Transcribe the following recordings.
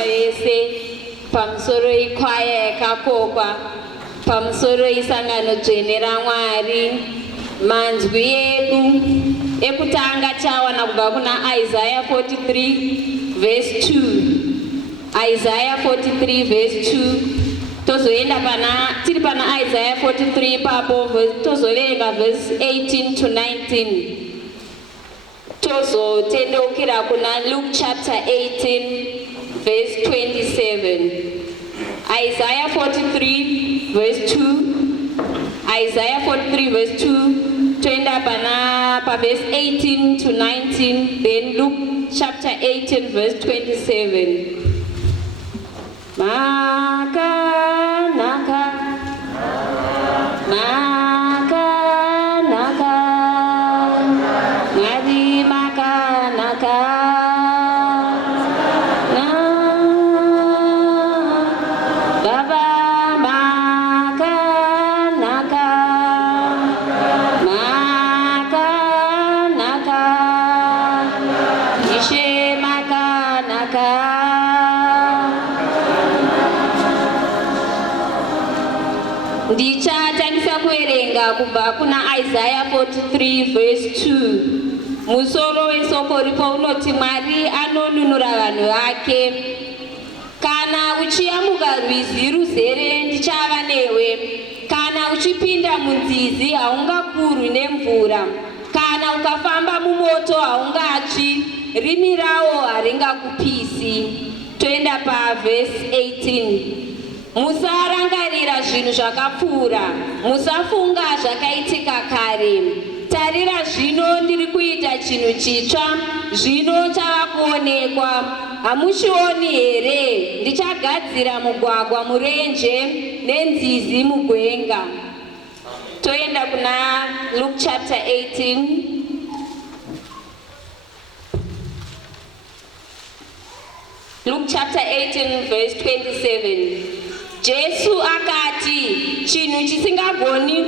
wese, pamusoro ikwaya yakakokwa, pamusoro isangano dzvene raMwari. Manzwi edu ekutanga tawana kubva kuna Isaiah 43 verse 2. Isaiah 43 verse 2. Tozoenda tiri pana Isaiah 43 papo tozoverenga verse 18 to 19. Tozotendeukira kuna Luke chapter 18 verse 27. Isaiah 43 verse 2. Isaiah 43 verse 2. Toenda pa verse 18 to 19. Then Luke chapter 18 verse 27. Makanaka, makanaka, Ngadi makanaka, Baba makanaka, makanaka, Ishe makanaka. Ndichatangisa kuerenga kubva kuna Isaiah 43 verse 2. Musoro wesoko ripo unoti Mwari anonunura vanhu vake. Kana uchiyamuka rwizi ruzere ndichava newe. Kana uchipinda munzizi haungakurwi nemvura. Kana ukafamba mumoto haungatsvi, rimi rawo haringakupisi. Toenda pa verse 18. Musarangarira zvinhu zvakapfuura, musafunga zvakaitika kare. Tarira zvino ndiri kuita chinhu chitsva, zvino chava kuonekwa. Hamuchioni here? Ndichagadzira mugwagwa murenje nenzizi mugwenga. Toenda kuna Luke chapter 18. Luke chapter 18 verse 27. Jesu akati, chinhu chisingagoni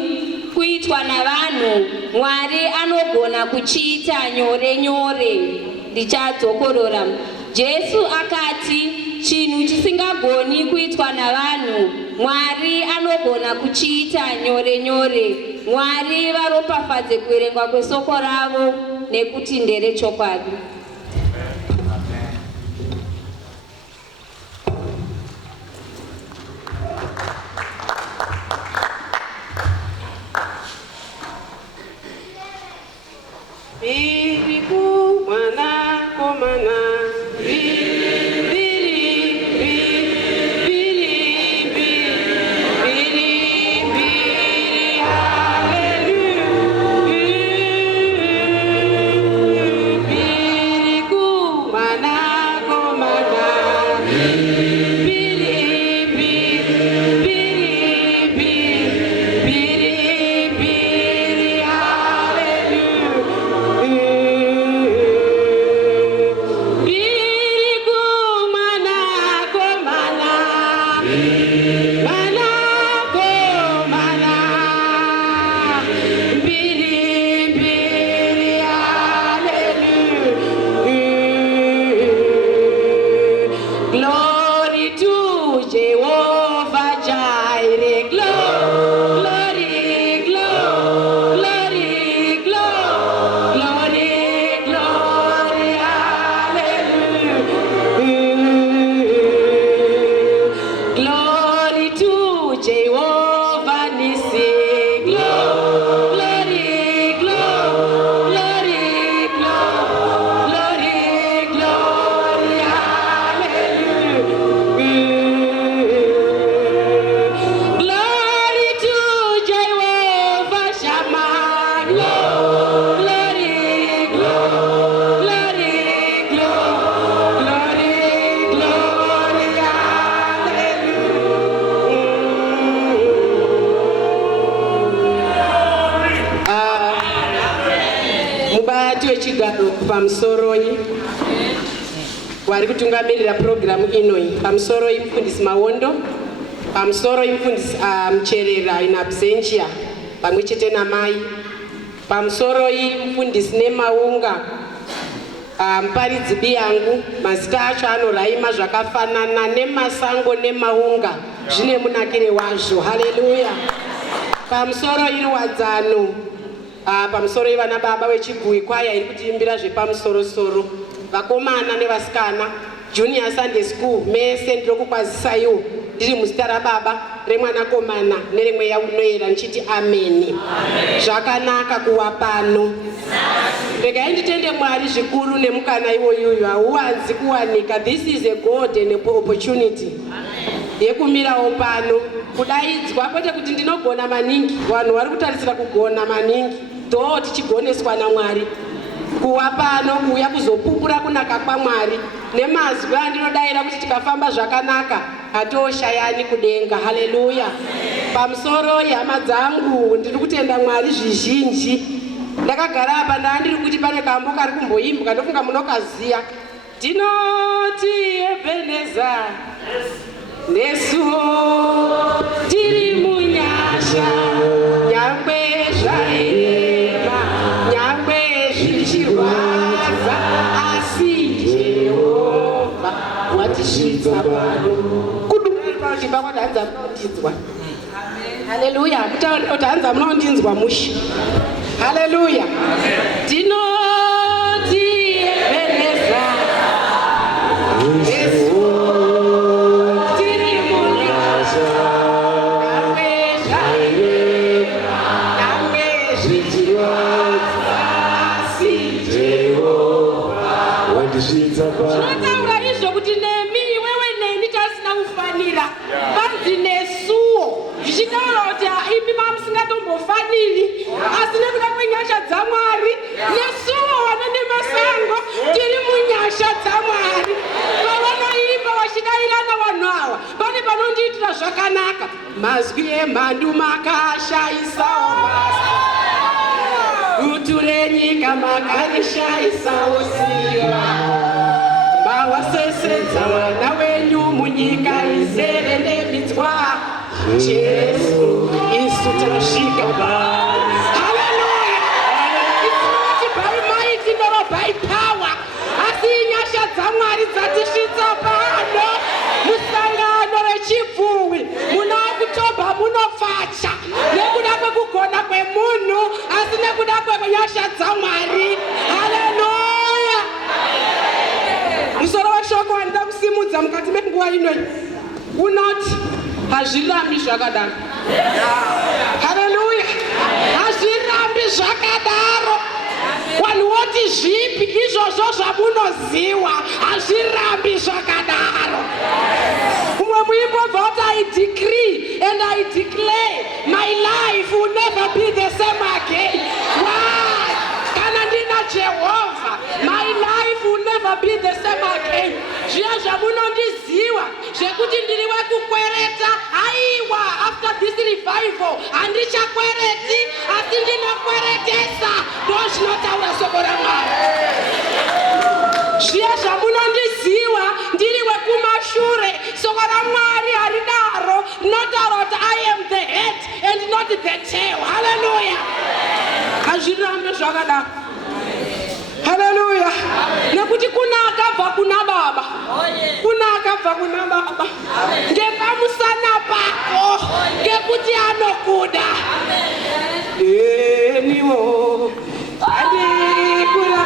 kuitwa navanhu, Mwari anogona kuchiita nyore nyore. Ndichadzokorora. Jesu akati, chinhu chisingagoni kuitwa navanhu, Mwari anogona kuchiita nyore nyore. Mwari varopafadze kuverengwa kwesoko ravo nekuti nderechokwadi. Pamusoroi wari kutungamirira programu inoi. Pamusoroi mufundisi Mawondo, pamusoroi mufundisi Mucherera in absentia pamwe chete namai, pamusoroi mufundisi Nemaunga, muparidzi biyangu mazita acho anoraima zvakafanana nemasango nemaunga, zvine munakire wazvo. Haleluya. Pamusoro iri wadzano, pamusoro ivana baba wechibhui kwaya iri kutiimbira zvepamusoro-soro, vakomana nevasikana, junior Sunday school mese ndiri kukwazisaiwo ndiri muzita rababa, remwanakomana neremweya unoyera ndichiti ameni. Zvakanaka kuwa pano. Regai nditende Mwari zvikuru nemukana iwoyuyu hauwanzi kuwanika. This is a golden opportunity yekumirawo pano kudaidzwa, kwete kuti ndinogona maningi, vanhu vari kutarisira kugona maningi, dho tichigoneswa naMwari. Kuwa pano kuuya kuzopupura kunaka kwaMwari nemazwi andinodaira kuti tikafamba zvakanaka hatoshayani kudenga. Haleluya. Pamusoro yehama dzangu ndiri kutenda Mwari zvizhinji. Ndakagara apa ndandiri kuti pane kambo kari kumboimbwa ndofunga munokaziya. Tinoti Ebeneza nesuwo tiri munyasha, nyangwe zvairema, nyangwe zvichirwadza, asi Jehovha watisvitsa pano. Kudumira pachimba kwadanza munondinzwa. Haleluya. Kutaura kuti hanza munondinzwa mushi. Haleluya. Tinoti Ebeneza tiri munyasha, nyangwe zvairema, nyangwe zvichirwadza, asi Jehovha watisvitsa pano. Zvinotaura izvo kuti nemi iwewe neni tasina kufanira, vanzi nesuwo, zvichitaura kuti imi mamusingatombofaniri, asi nekuda kwenyasha dzaMwari nesuwo vanene masango tiri munyasha dzaMwari. Pavanoimba vachidairana vanhu ava pane panondiitira zvakanaka. Mazwi emhandu makashaisawo basa, gutu renyika makarishaisawo simba, mawasesedza vana venyu munyika izere nemitswa. Jesu isu tasvika pano. Haleluya. It's not by might nor by power, asi inyasha dzaMwari dzatisvitsa pano. Musangano rechibvuwi muna Oktoba munopfacha nekuda kwekugona kwemunhu, asi nekuda kwenyasha dzaMwari. Haleluya. Musoro weshoko wandida kusimudza mukati menguva inoyi unoti hazvirambi zvakadaro. Haleluya. Hazvirambi zvakadaro. Vanhu voti zvipi izvozvo zvamunoziva, hazvirambi zvakadaro. Umwe muimbo bvoti I decree and I declare my life will never be the same again. Why? Kana ndina Jehovha, my life will never be the same again. Zviya zvamunondiziva zvekuti ndiri wekukwereta, aiwa, after this revival handichakwereti, asi ndinokweretesa. Ndozvinotaura shoko raMwari. Zviya zvamunondiziva ndiri wekumashure, shoko raMwari haridaro, rinotaura kuti I am the head and not the tail. Haleluya. Hazvirambe zvakadaro. Haleluya. Nekuti kuna akabva kuna Baba, kuna akabva kuna Baba, ngepamusana pako, ngekuti anokuda. Eniwo adikura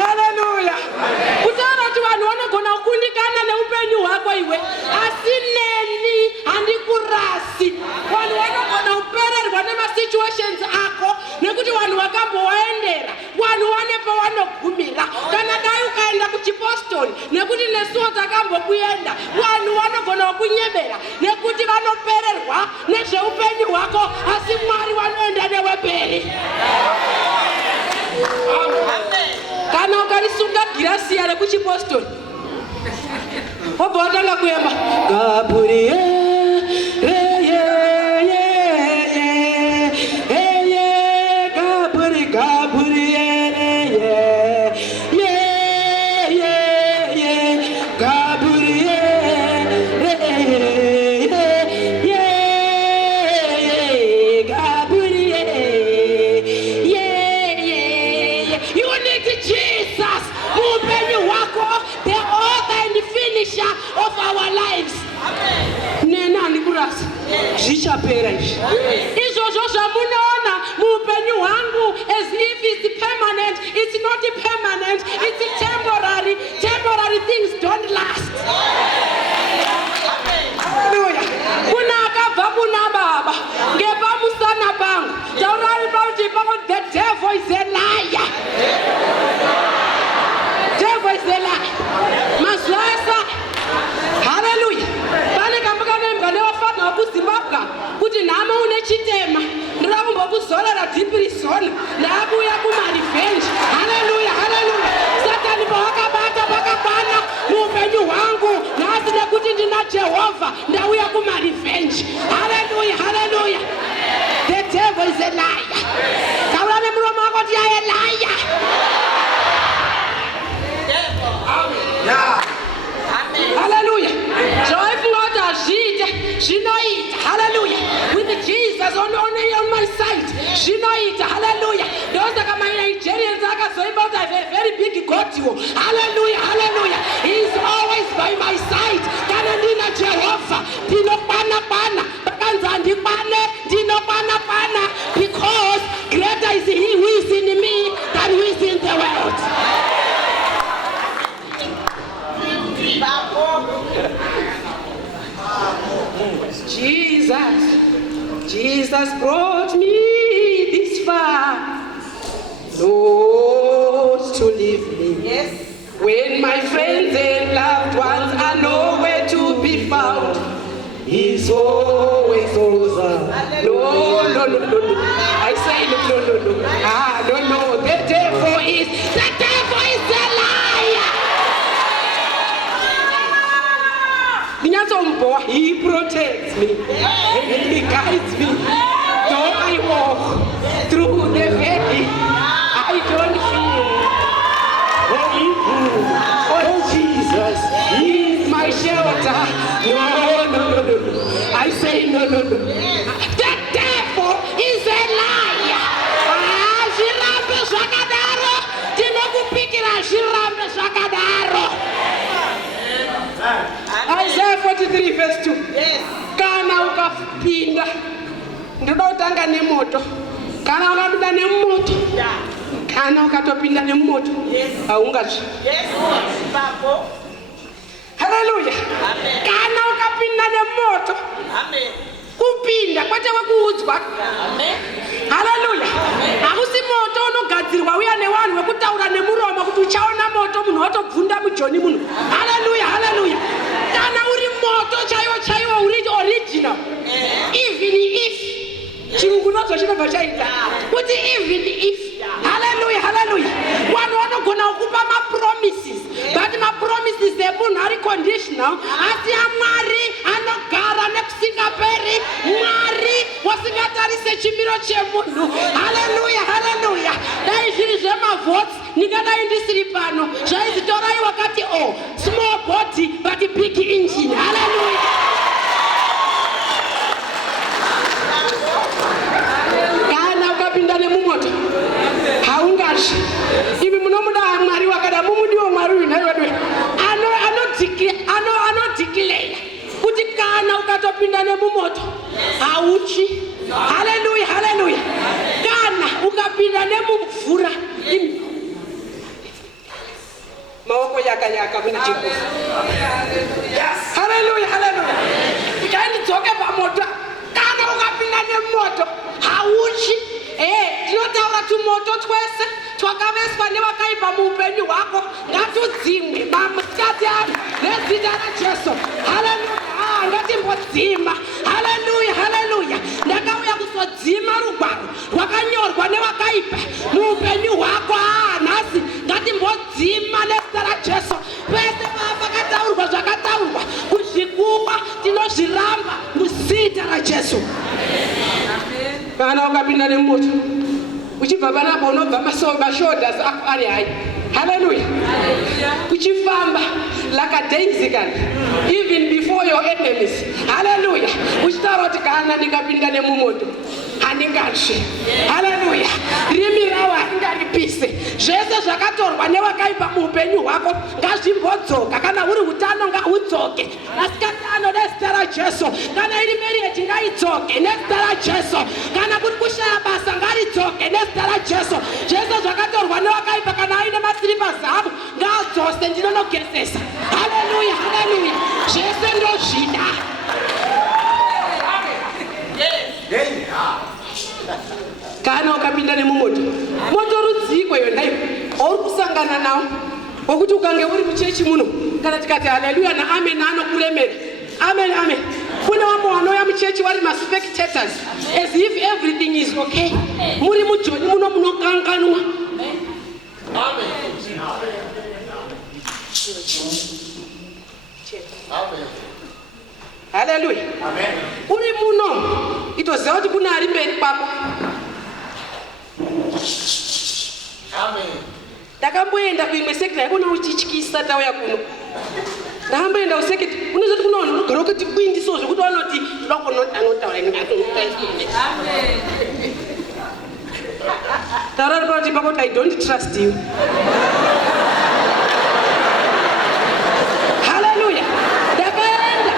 Haleluya. Kutaura kuti vanhu vanogona kukundikana neupenyu hwako iwe, basi vanhu vanogona kupererwa nemasituations ako nekuti vanhu vakambowaendera vanhu vane pavanogumira kana dai ukaenda kuchipostori nekuti nesuwo takambokuenda vanhu vanogona kukunyebera nekuti vanopererwa nezveupenyu hwako asi Mwari vanoenda newe mberi. Kana ukarisunga girasiya rekuchipostori wobva watanga kuemba Gabriel of our lives. Nena nikurasa zvichapera izvi izvozvo zvamunoona muupenyu hwangu as if it's permanent. It's not permanent, it's temporary. Temporary things don't last. Haleluya. Kuna akabva kuna baba ngepamusana pangu taurari pauti pako the devil is a liar. Devil is a liar. Mazwasa. Hallelujah. Pane kambuka nemba nevafana wakuZimbabwe kuti nhamo une chitema ndira kumbokuzorera dhipirisona ndakuya kumarevenge. Hallelujah, hallelujah. Satani pawakabata pakakwana muupenyu hwangu nhasi nekuti ndina Jehovha ndauya kumarevenge. Hallelujah, hallelujah. The devil is a liar. Taura nemuromo wako kuti aye liar. Yeah. Hallelujah. Zvaifunga zviite zvinoita. Hallelujah. With Jesus on my side zvinoita. Hallelujah. Ndosaka maNigerians akazoimba kuti I have a very big God. Hallelujah, hallelujah. He is always by my side. Kana ndina Jehovah ndinokwana pakanza ndinokwana because greater is he who is in me than who is in the world. Jesus brought me this far, not to leave me. Yes. When my friends and loved ones are nowhere to be found, He's always closer. No. I say no. No. The devil is a liar. He protects me and He guides me. Though I walk through the valley, I don't fear. Oh Jesus, He is my shelter. No. I say no. The devil is a liar. Zvirambe zvakadaro, tinokupikira zvirambe zvakadaro. Isaiah 43 verse 2. Yes. Kana ukapinda ndoda kutanga nemoto. Kana ukapinda nemoto. Kana ukatopinda nemoto. Haungatsvi. Yes. Babo. Hallelujah. Amen. Kana ukapinda nemoto. Amen. Kupinda kwete kwekuudzwa. Amen. Hallelujah. Hakusi moto unogadzirwa uya nevanhu vekutaura nemuromo kuti uchaona moto munhu watobvunda mujoni munhu. Hallelujah. Kana uri moto chaiwo uri original. Even if chirungu nacho chinobva chaita kuti even if. Hallelujah. Vanhu vanogona kukupa mapromises, but mapromises emunhu ari conditional. Asi aMwari anogara nekusingaperi. Mwari wasingatarise chimiro chemunhu. Hallelujah. Dai zviri zvemavhotsi ndingadai ndisiri pano zvaizi torai wakati small body but big engine. Hallelujah. Kana ukapinda nemumoto haungashi. Ivi munomuda Mwari wakada mumudiwo Mwari unayowe anodeclare kuti kana ukatopinda nemumoto hauchi. Hallelujah. Kana ukapinda nemumvura maoko yakayaka kuna Jehovha. Hallelujah. Ukaendidzoke pamoto kudreswa nevakaipa muupenyu hwako ngatudzimwe masikati ano nezita raJesu. Haleluya, ngatimbodzima. Haleluya, haleluya. Ndakauya kuzodzima rugwaro rwakanyorwa nevakaipa muupenyu hwako. Nhasi ngatimbodzima nezita raJesu. Pese pakataurwa zvakataurwa kuzvikuwa tinozviramba muzita raJesu. Kana ukapinda nemoto uchibva panapa unobva mashodas ako ari hai. Hallelujah. Uchifamba lackadaisically even before your enemies. Hallelujah. Uchitaura kuti kana ndikapinda nemumoto handingatyi. Hallelujah. Rimi rawo haringaripise. Zvese zvakatorwa nevakaipa muupenyu hwako ngazvimbodzoka. Kana uri utano ngahudzoke masikati ano nezita raJesu. Kana iri marriage ngaidzoke nezita raJesu. Kana kuri kushaya basa ngaridzoke nezita raJesu. Zvese zvakatorwa nevakaipa kana aine masiripasi avo ngaadzose ndinonogezesa. Haleluya, haleluya. Zvese ndozvida. Kana ukapinda nemumoto moto rudziko iyo ndaivo uri kusangana nawo wokuti ukange uri muchechi muno kana tikati haleluya naamen anokuremera. Amen, amen. Kune vamwe vanouya muchechi vari maspectators as if everything is okay. Muri mujoni muno munokanganwa. Haleluya. Uri muno itoziva kuti kuna ari mberi kwako. Ndakamboenda kuimwe sekta yakona uchityisa tauya kuno. Ndakamboenda kusekta unozoti kuna vanhu vanogara kuti kwindiso zvekuti vanoti anotaura taura kuti pakoti I don't trust you. Haleluya. Ndakaenda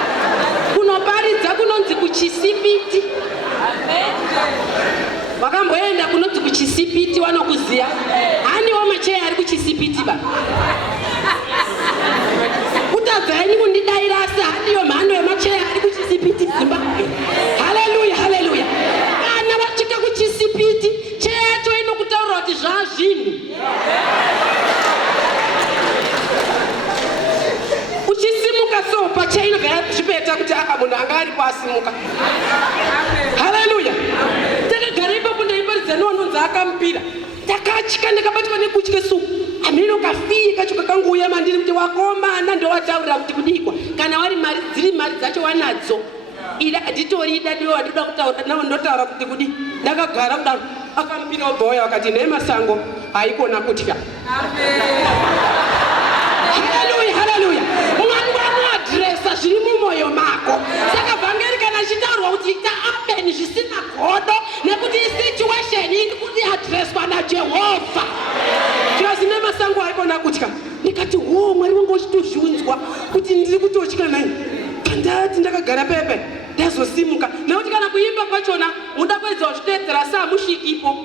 kunoparidza kunonzi kuchisipiti. Wakamboenda kunonzi kuchisipiti wanokuziya. Haniwo macheya ari kuchisipiti ba. Utadzaini kundidaira asi haniyo mhando yemacheya ari kuchisipiti Zimbabwe. Haleluya, haleluya. Kana vasvika kuchisipiti cheya yacho inokutaura kuti zvazvinhu. Uchisimuka so pacheya inogara zvipeta kuti munhu anga aripo asimuka. Haleluya. Takagara ipapo ndaiparidza nevanonzi akamupira. Takatya ndakabatwa nekutya suku. Amino kafiye kacho kakangouya mandiri kuti wakomana ndowataurira kuti kudikwa. Kana wari mari dziri mari dzacho wanadzo. Ida nditorida ndiwo wadoda kutaura nawo ndotaura kuti kudi. Ndakagara kudaro akamupira obhoya wakati nemasango haikona kutya. Haleluya, haleluya. Mwari wanoadresa zviri mumwoyo mako. Saka vhangeri kana achitaurwa kuti ita amen zvisina godo nekuti situation iri kuti adreswa naJehovha. Jehovha nemasango haikona kutya. Ndikati Mwari wangu uchitozviunzwa kuti ndiri kutotya nai. Pandati ndakagara pepe ndazosimuka nekuti kana kuimba kwachona muda kwedza uchitedzera samusvikipo.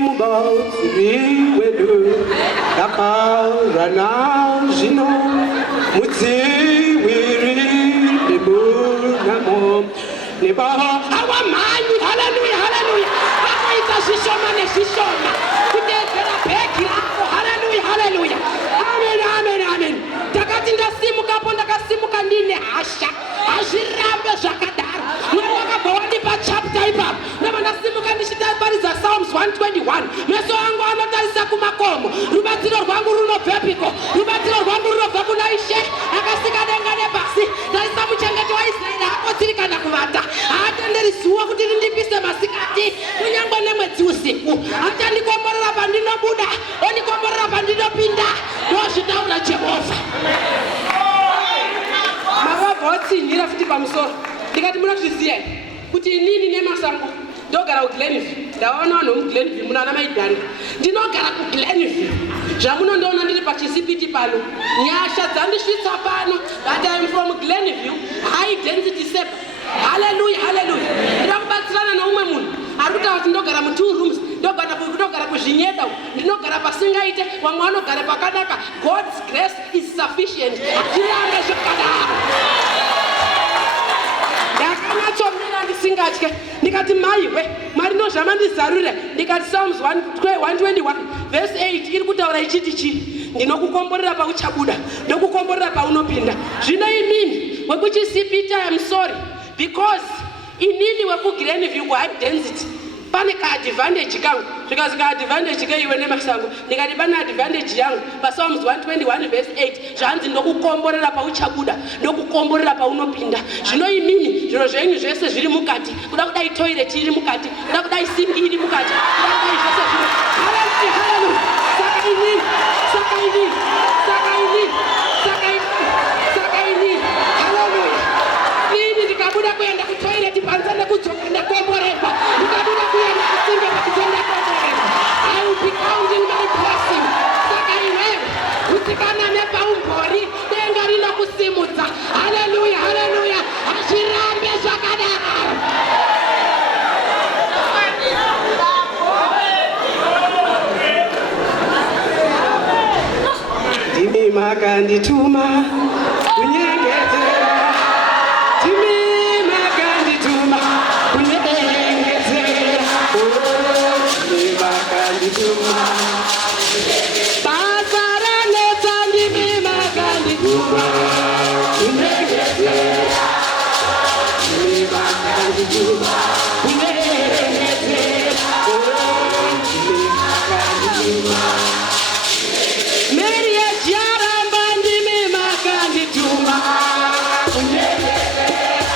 Mubatsiri wedu dakarana zvino mudziwiri nemunamo nevamhanyi. Haleluya, haleluya. Vakaita zvishoma nezvishoma kutedzera bhegi rako. Haleluya, haleluya. Amen, amen, amen. Takati ndasimukapo ndakasimuka ndine hasha. Hazvirambe zvakadaro. Mwari wakabva wandipa chapter ipapo. Ndaba ndasimuka ndichitaparidza Psalms 121. Meso angu anotarisa kumakomo. Rubatsiro rwangu runobvepiko. Rubatsiro rwangu runobva kuna Ishe akasika denga nepasi. Tarisa muchengeti waIsraeri hakotsirikana kuvata. Haatenderi zuva kuti rindipise masikati kunyangwe nemwedzi usiku. Achandikomborera pandinobuda, ondikomborera pandinopinda. Ndozvitaura Jehovha. Mavabva watsinhira futi pamusoro. Ndikati munozviziya kuti inini nemasango ndogara kuGlenville. Ndaona vanhu muGlenville munana maidhani. Ndinogara kuGlenville. Zvamunondoona ndiri pachisipiti pano. Nyasha dzandisvitsa pano. But I am from Glenville, high density sepa. Haleluya, haleluya. Ndirakubatsirana noumwe munhu ari kutaura kuti ndogara mu 2 rooms. Ndogara kuzvinyeda. Ndinogara pasingaite. Vamwe vanogara pakanaka. God's grace is sufficient. Zvirambe zvakadaro. Ndakanatsomira ndisinga ndikatya ndikati maiwe Mwari ndozvamandizarurira ndikati Psalms 121 verse 8 iri kutaura ichiti chii ndinokukomborera pauchabuda ndokukomborera paunopinda zvino inini wekuchisipita I'm sorry because inini wekuGreenview kuhigh density pane kaadvantage kangu zvikazi kaadvantage keiwe nemasango ndikati pane advantage yangu paPsalms 121 verse 8 zvanzi ndokukomborera pauchabuda ndokukomborera paunopinda zvino imini zviro zvenyu zvese zviri mukati kuda kudai toilet iri mukati kuda kudai singi iri mukati kuda kudai zvese zviro haleluya saka inini haleluya ini ndikabuda kuenda kutoilet panze nekudzoka ndakomborerwa ndikabuda kuenda kusinge nekudzoka ndakomborerwa I will be counting my blessing saka iwewe usikana nepaumbori denga rinokusimudza haleluya haleluya hazvirambe zvakadaro ndimi makandituma kunyengedzera ndimi makandituma kunyengedzera ndimi makandituma basa ranetsa ndimi makandituma kunyengedzera ndimi makandituma kunyengedzera ndimi makandituma Mary Jaramba ndimi makandituma kunyengedzera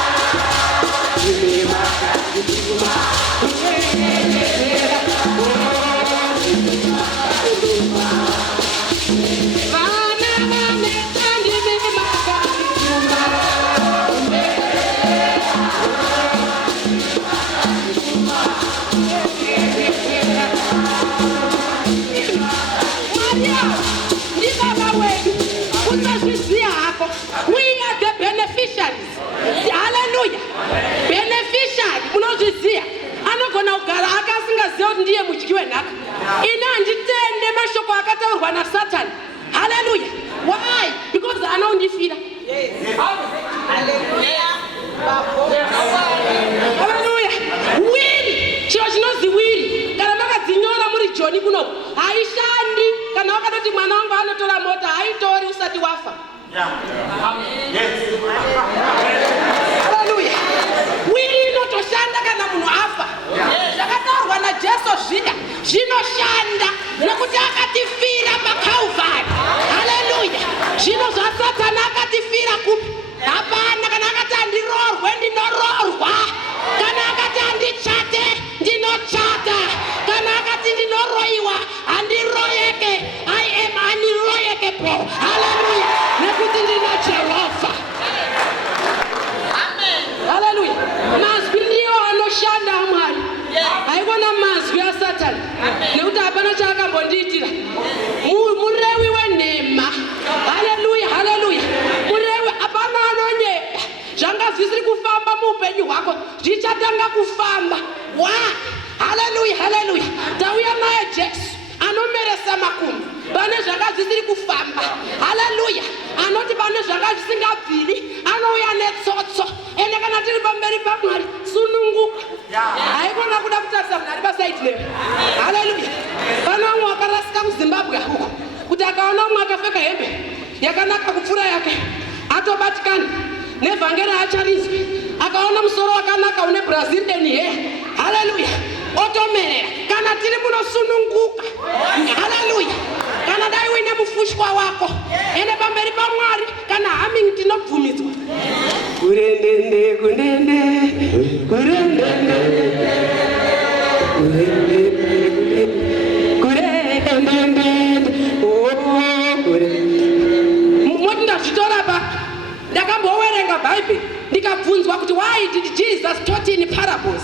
ndimi makandituma kunyengedzera vana vanetsa ndimi makandituma Maria ndibaba wedu kutozviziya hako we are the beneficiaries haleluya beneficiary unozviziya anogona kugara akasingaziva kuti ndiye mudyi wenhaka ini handitende mashoko akataurwa naSatani haleluya why because anondifira haleluya wiri chiro chinonzi wiri kana makadzinyora muri Joni kuno haishandi kana wakatoti mwana wangu anotora mota haitori usati wafa haleluya wiri inotoshanda kana munhu afa zvakataurwa naJesu zviya zvinoshanda nekuti akatifira paKalvari haleluya zvino zvaSatani akatifira kupi hapana kana akati handirorwe ndinoroorwa kana akati handichate ndinochata kana akati ndinoroyiwa handiroyeke I am unroyekable haleluya nekuti ndina Jehovha haleluya mazwi ndiyo anoshanda Mwari haikona mazwi aSatani nekuti hapana chaakambondiitira murewi wenhema haleluya haleluya murewi hapana anonyeba zvanga zvisiri kufamba muupenyu hwako zvichatanga kufamba wa haleluya haleluya tauya naye Jesu anomeresa makumbo pane zvanga zvisiri kufamba haleluya anoti pane zvanga zvisingabviri anouya netsotso ende kana tiri pamberi paMwari sununguka haikona kuda kutarisa munhu ari pasaidi newe haleluya pane vamwe vakarasika kuZimbabwe huko kuti akaona umwe akapfeka hembe yakanaka kupfuura yake atobatikana nevhangeri acharizwi akaona musoro wakanaka une Brazilian hair haleluya otomerera kana tiri munosununguka haleluya kana dai uine mufushwa wako ende pamberi paMwari kana humming tinobvumidzwa kurendende kundende kurendende kurendende moti ndazvitora pa ndakambowerenga Bible ndikabvunzwa kuti why did Jesus taught in parables.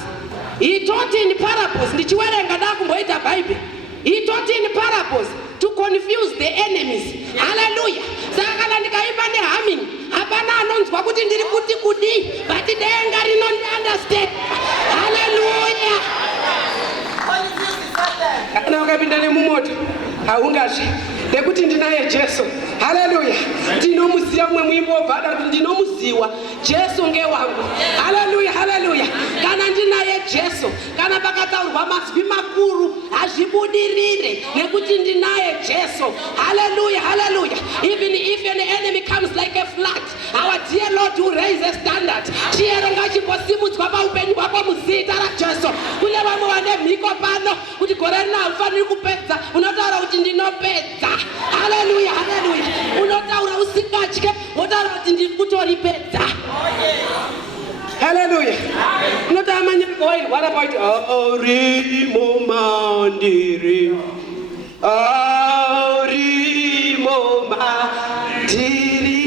He taught in parables ndichiwerenga ndakumboita Bible. He taught in parables to confuse the enemies haleluya saka kana ndikaipa nehumming hapana anonzwa kuti ndiri kuti kudi but denga rinondiunderstand haleluya kana ukapinda nemumoto haungasvi nekuti ndinaye Jesu haleluya ndinomuziva mumwe mwimbo wobva kuti ndinomuziwa Jesu ngewangu haleluya haleluya kana ndinaye Jesu, kana pakataurwa mazwi makuru hazvibudirire nekuti ndinaye Jesu. Hallelujah, hallelujah. Even if an enemy comes like a flood, our dear Lord will raise a standard. Chiyero ngachimbosimudzwa paupenyu hwako muzita raJesu. Kune vamwe vane mhiko pano kuti gore rino haufaniri kupedza, unotaura kuti ndinopedza. Hallelujah, hallelujah. Unotaura usingatye, wotaura kuti ndiri kutoripedza. Hallelujah. Unotaura manyiko oil, what about rimo mandiri, rimo mandiri,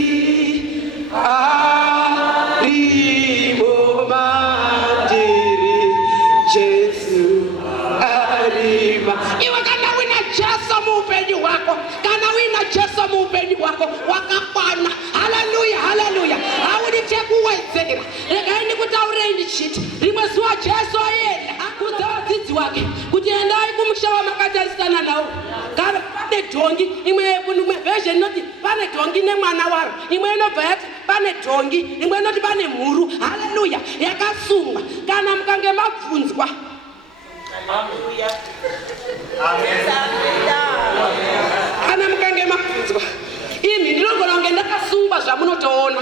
rimo mandiri, Jesu arima. Iwe kana wina Jesu muupenyu wako, kana wina Jesu muupenyu wako, wakakwana. Hallelujah, hallelujah. Haudite kuwedzera. Regai ndikutaurei chiti. Rimwe zuva Jesu ayenda akudza vadzidzi wake kuti endai kumusha makatarisana nawo. Kana pane dhongi, imwe version inoti pane dhongi nemwana waro. Imwe inobva yati pane dhongi, imwe inoti pane mhuru. Hallelujah. Yakasungwa. Kana mukange mabvunzwa. Hallelujah. Amen. Kana mukange mabvunzwa. Imi ndinogona kunge ndakasungwa zvamunotoona.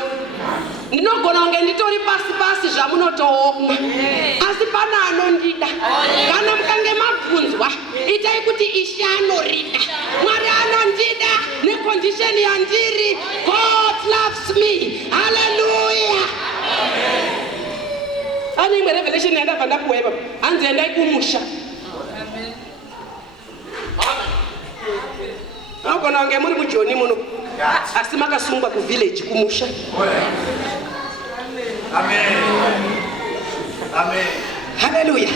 Ndinogona kunge nditori pasi zvamunotoona. Asi pana anondida. Kana mukange mabvunzwa, itai kuti Ishe anorida. Mwari anondida necondition yandiri. God loves me. Hallelujah. Ani imwe revelation yandabva ndapuwa hanzi endai kumusha. Anogona kunge muri mujoni muno. Asi makasungwa kuvillage kumusha. Amen. Amen. Hallelujah.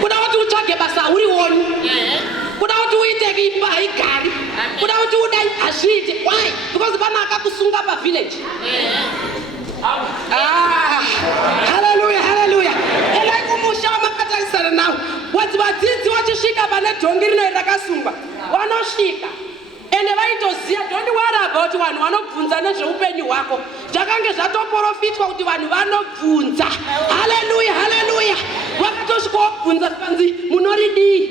Kuda kuti utsvage basa urioni. Kuda kuti uite imba haigari. Kuda kuti udai hazviiti. Why? Because pana akakusunga pavillage. Hallelujah, hallelujah. Endai kumusha wamakatarisana nawo. Vadzidzi vachisvika pane dhongi rino rakasungwa, vanosvika. Ende vaitoziya, don't worry about vanhu vanobvunza nezveupenyu hwako. Zvakange zvatoprofitwa kuti vanhu vanobvunza. Hallelujah, hallelujah. Vakatosvika vobvunza kanzi munoridii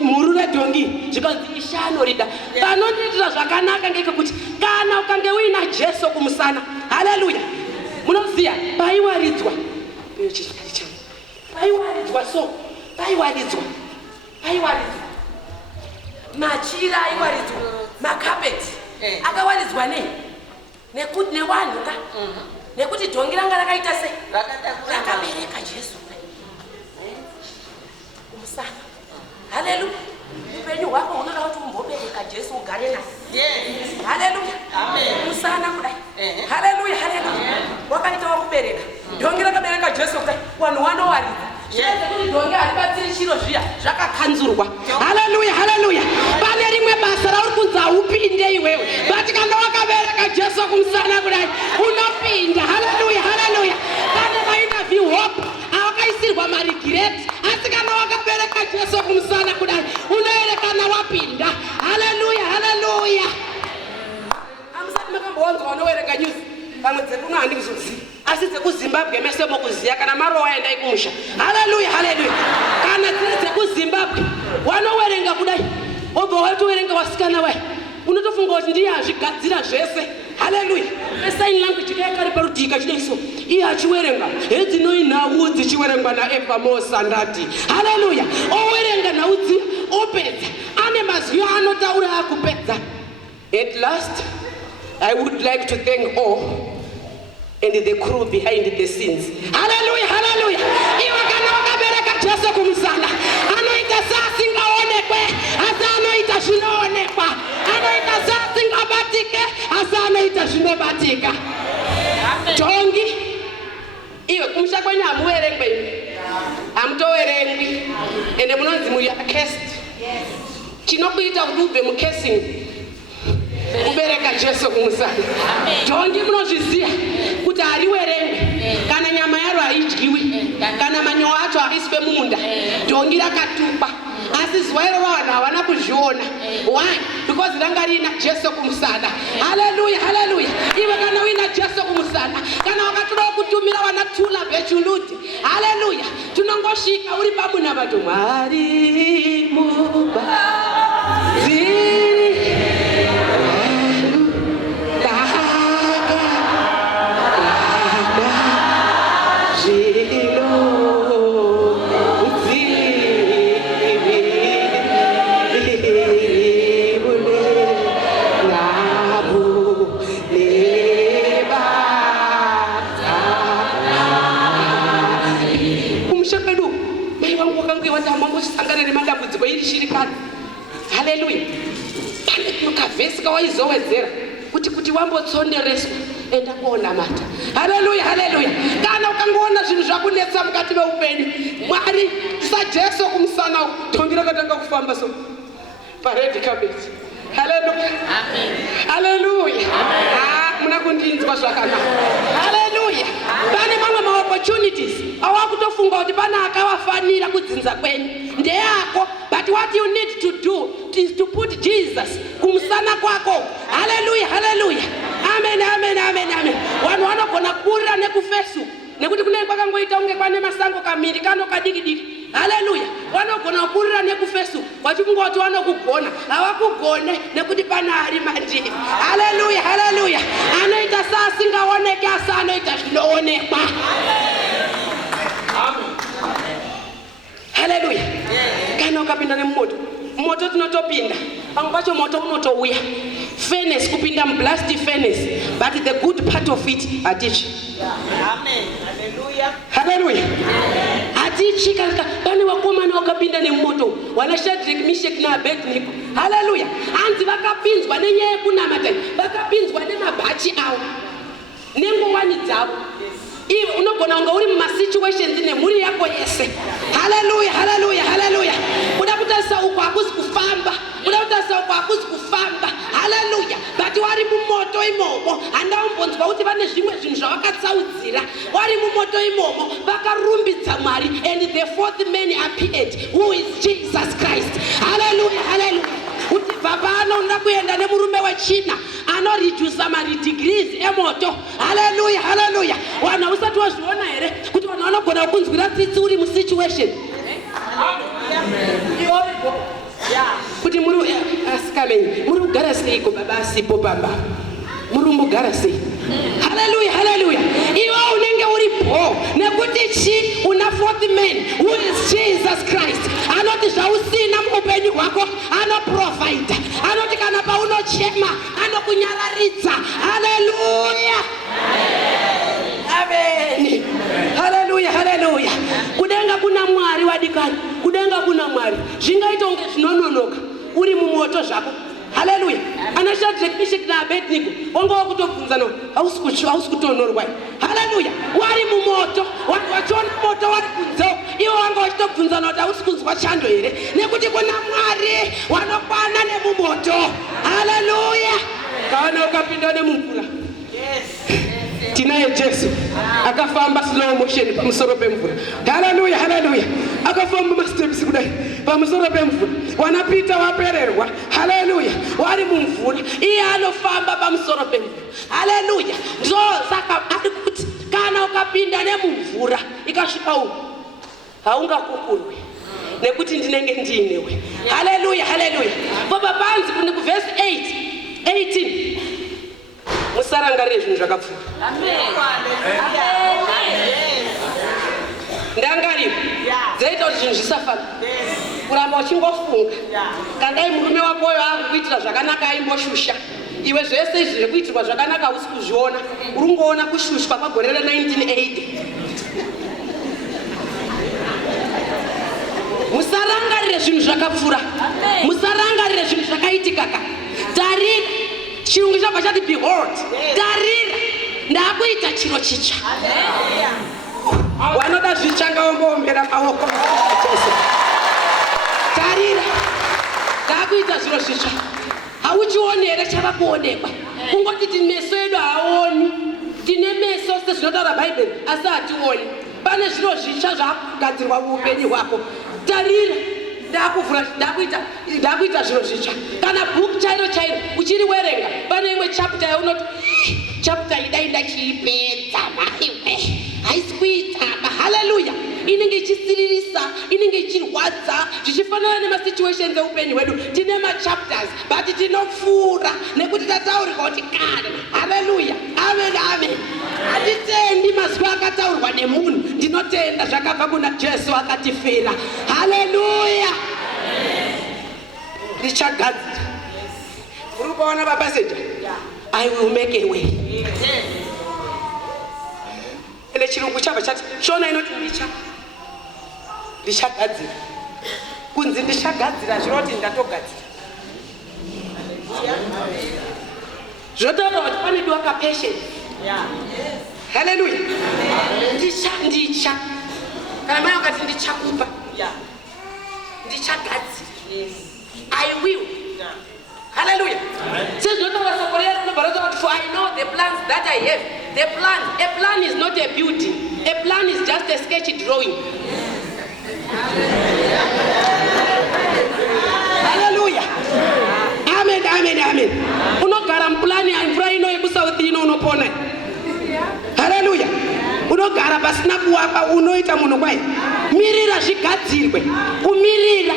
mhuru redhongi, zvikanzi Ishe anorida. Vanondiitira zvakanaka ngekuti kana ukange uina Jesu kumusana. Hallelujah. Munoziya paiwaridzwa. Paiwaridzwa so. Paiwaridzwa. Machira aiwaridzwa, makapeti akawaridzwa nekuti nevanhu ka nekuti dhongi ranga rakaita sei rakabereka Jesu kumusana. Haleluya. Upenyu hwako unoda kuti umbobereka Jesu ugare naye. Haleluya. Amen. Kumusana kudai. Haleluya, haleluya. Wakaita wakubereka dhongi rakabereka Jesu kudai, vanhu vanowaridza. Dhongi haribatsiri chiro zviya zvakakanzurwa. Haleluya, haleluya. Pane rimwe basa rauri kunza upinde iwewe, but kana wakabereka Jesu kumusana kudai unopinda. Haleluya, haleluya. Pane vainterview hope awakaisirwa marigireti, asi kana wakabereka Jesu kumusana kudai unoerekana wapinda. Haleluya, haleluya. Amusati makamboonzwa unoereka news pamwe dzekuno handikuzoziva, asi dzekuZimbabwe mese mokuziya kana marowa endai kumusha. Haleluya, haleluya. Kana dziri dzekuZimbabwe wanowerenga kudai obva watowerenga wasikana wai unotofunga kuti ndiye azvigadzira zvese. Haleluya. Sign language yakari parutivi kachidaiso iye achiwerenga hedzinoi nhau dzichiwerengwa naEva Mosandati. Haleluya. Owerenga nhau dzi opedza ane mazwi anotaura akupedza. At last, I would like to thank all and the crew behind the scenes. Hallelujah, hallelujah. Iwe kana wakabereka Jesu kumusana, anoita sasingaonekwe, asa anoita zvinoonekwa. Anoita sasingabatike, asa anoita zvinobatika. Dhongi, iwe kumusha kwenyu hamuwerengwi, hamutowerengwi, ende munonzi muri cursed. Chinokuita kuti ubve mukesing kubereka Jesu kumusana. Dhongi munozviziya kuti hariwerengwi, kana nyama yaro haidyiwi, kana manyowa acho haiswe mumunda. Dhongi rakatukwa, asi zuva iroro vanhu havana kuzviona. Why? Because ranga rina Jesu kumusana. Haleluya, haleluya. Iwe kana uina Jesu kumusana, kana wakatoda kutumira vana tula zvechuludhi. Haleluya. Tunongosvika uri pamuna vato Mwari Haleluya. Pane mukavhesi kawaizowedzera kuti wambotsondereswa enda koonamata. Haleluya, haleluya. Kana ukangoona zvinhu zvakunetsa mukati meupenyu, Mwari sajeso kumusana thongi rakatanga kufamba so pared carpet. Haleluya, haleluya. Muna kundinzwa zvakanaka. Haleluya. Pane mamwe ma-opportunities awakutofunga kuti pane akawafanira kudzinza kwenyu ndeyako, but what you need to do is to put Jesus kumusana kwako. Haleluya, haleluya. Amen, amen, amen, amen. Vanhu vanogona kurira nekufesu nekuti kunenge kwakangoita unge kwane masango kamiri kano kadiki-diki. Haleluya. Vanogona kurira nekufesu vachingoti vanokugona, havakugone nekuti pana ari mandiri. Haleluya, haleluya. Anoita saasingaoneki asi anoita zvinoonekwa. Haleluya. Kana ukapinda nemoto, moto tinotopinda, pamwe pacho moto unotouya. Furnace kupinda blast furnace, but the good part of it hatichi. Amen. Haleluya. Haleluya. Hatichi kana pane vakomana vakapinda nemoto, wana Shadrach, Meshach na Abednego. Haleluya. Hanzi vakapinzwa nenyaya yekunamata, vakapinzwa nemabhachi avo nengowani dzavo. Iwe unogona unga uri mumasituations nemhuri yako yese. Haleluya, haleluya, haleluya. Uda kutarisa uko hakuzi kufamba, uda kutarisa uko hakuzi kufamba. Haleluya. But wari mumoto imomo, handaumbonzwa kuti vane zvimwe zvinhu zvavakatsaudzira. Wari mumoto imomo, vakarumbidza Mwari, and the fourth man appeared, who is Jesus Christ. Haleluya, haleluya. Kuti baba anoda kuenda nemurume wechina anoredusa maridegrees emoto. Haleluya, haleluya. Vanhu usati wazviona here kuti vanhu vanogona kunzwira tsitsi uri musituation kuti muri asikamenyi muri kugara seiko baba asipo pamba muri kumbogara sei? Haleluya, haleluya. Iwe unenge uripo nekuti chi una fourth man, who is Jesus Christ. Anoti zvausina muupenyu hwako anoprovide, anoti kana paunochema anokunyararidza. Haleluya, amen. Haleluya, haleluya. Kudenga kuna Mwari wadikani, kudenga kuna Mwari. Zvingaita unge zvinononoka uri mumoto zvako. Haleluya. Ana Shadrach, Meshach na Abednego wanga wakutobvunza no hausi kutonorwa. Haleluya. Wari mumoto, wachiona moto wari kunze, iwo wanga wachitobvunza no kuti hausi kunzwa chando here nekuti kuna Mwari wanokwana nemumoto. Haleluya. Kana ukapinda nemumvura. Yes. Tinaye Jesu akafamba slow motion pamusoro pemvura. Haleluya, haleluya. Akafamba masteps kudai pamusoro pemvura. Wanapita wapererwa. Haleluya. Wari mumvura, iye anofamba pamusoro pemvura. Haleluya. Ndo saka kuti kana ukapinda nemumvura ikasvika uko haungakukurwi nekuti ndinenge ndinewe. Haleluya, haleluya. Baba panzi kune kuverse 18 musarangarire zvinhu zvakapfuura. Ndangariro dzaita kuti zvinhu zvisafamba, kuramba uchingofunga kandai murume wakoyo akukuitira zvakanaka aimboshusha, iwe zvese izvi zvekuitirwa zvakanaka hausi kuzviona, uri kungoona kushushwa kwagore ra1980. Musarangarire zvinhu zvakapfuura, musarangarire zvinhu zvakaitika. Tarira, chirungu chabva chati behold, tarira ndakuita chiro chicha. Wanoda zvichanga wombombera maoko Jesu. Tarira ndakuita zviro chicha. Hauchioni here chava kuonekwa, kungoti tine meso edu haoni, tine meso sezvinotaura Bhaibheri asi hationi. Pane zviro zvicha zvakugadzirwa muupenyu hwako. Tarira ndakuvhura, ndakuita zviro zvicha. Kana bhuku chairo uchiri werenga pane imwe chapter yaunoti chapter idai ndachiipedza maiwe haisi kuita inenge ichisiririsa, inenge ichirwadza, zvichifanana nemasituations eupenyu hwedu. Tine machapters but tinopfuura nekuti tataurirwa kuti kana. Haleluya, amen, amen. Hatitendi mazwi akataurwa nemunhu, ndinotenda zvakabva kuna Jesu akatifira. Haleluya. Richagadzira. Uri kuona papaseja? I will make a way. Ene chirungu chava chati shona inoti ndichagadzira. Kunzi ndichagadzira zvinoti ndatogadzira. Zvotaura kuti panediwa kapatience. Haleluya. Ndicha. Kana mai wakati ndichakupa. Ndichagadzira. I will. Hallelujah. Says for I know the plans that I have. A plan is not a building. A plan is just a sketch drawing. Hallelujah. Amen, amen, amen. Unogara mplani amvura ino yekusauthi ino unopona. Hallelujah. Unogara pasina kuwapa unoita munhu kwai. Mirira zvigadzirwe.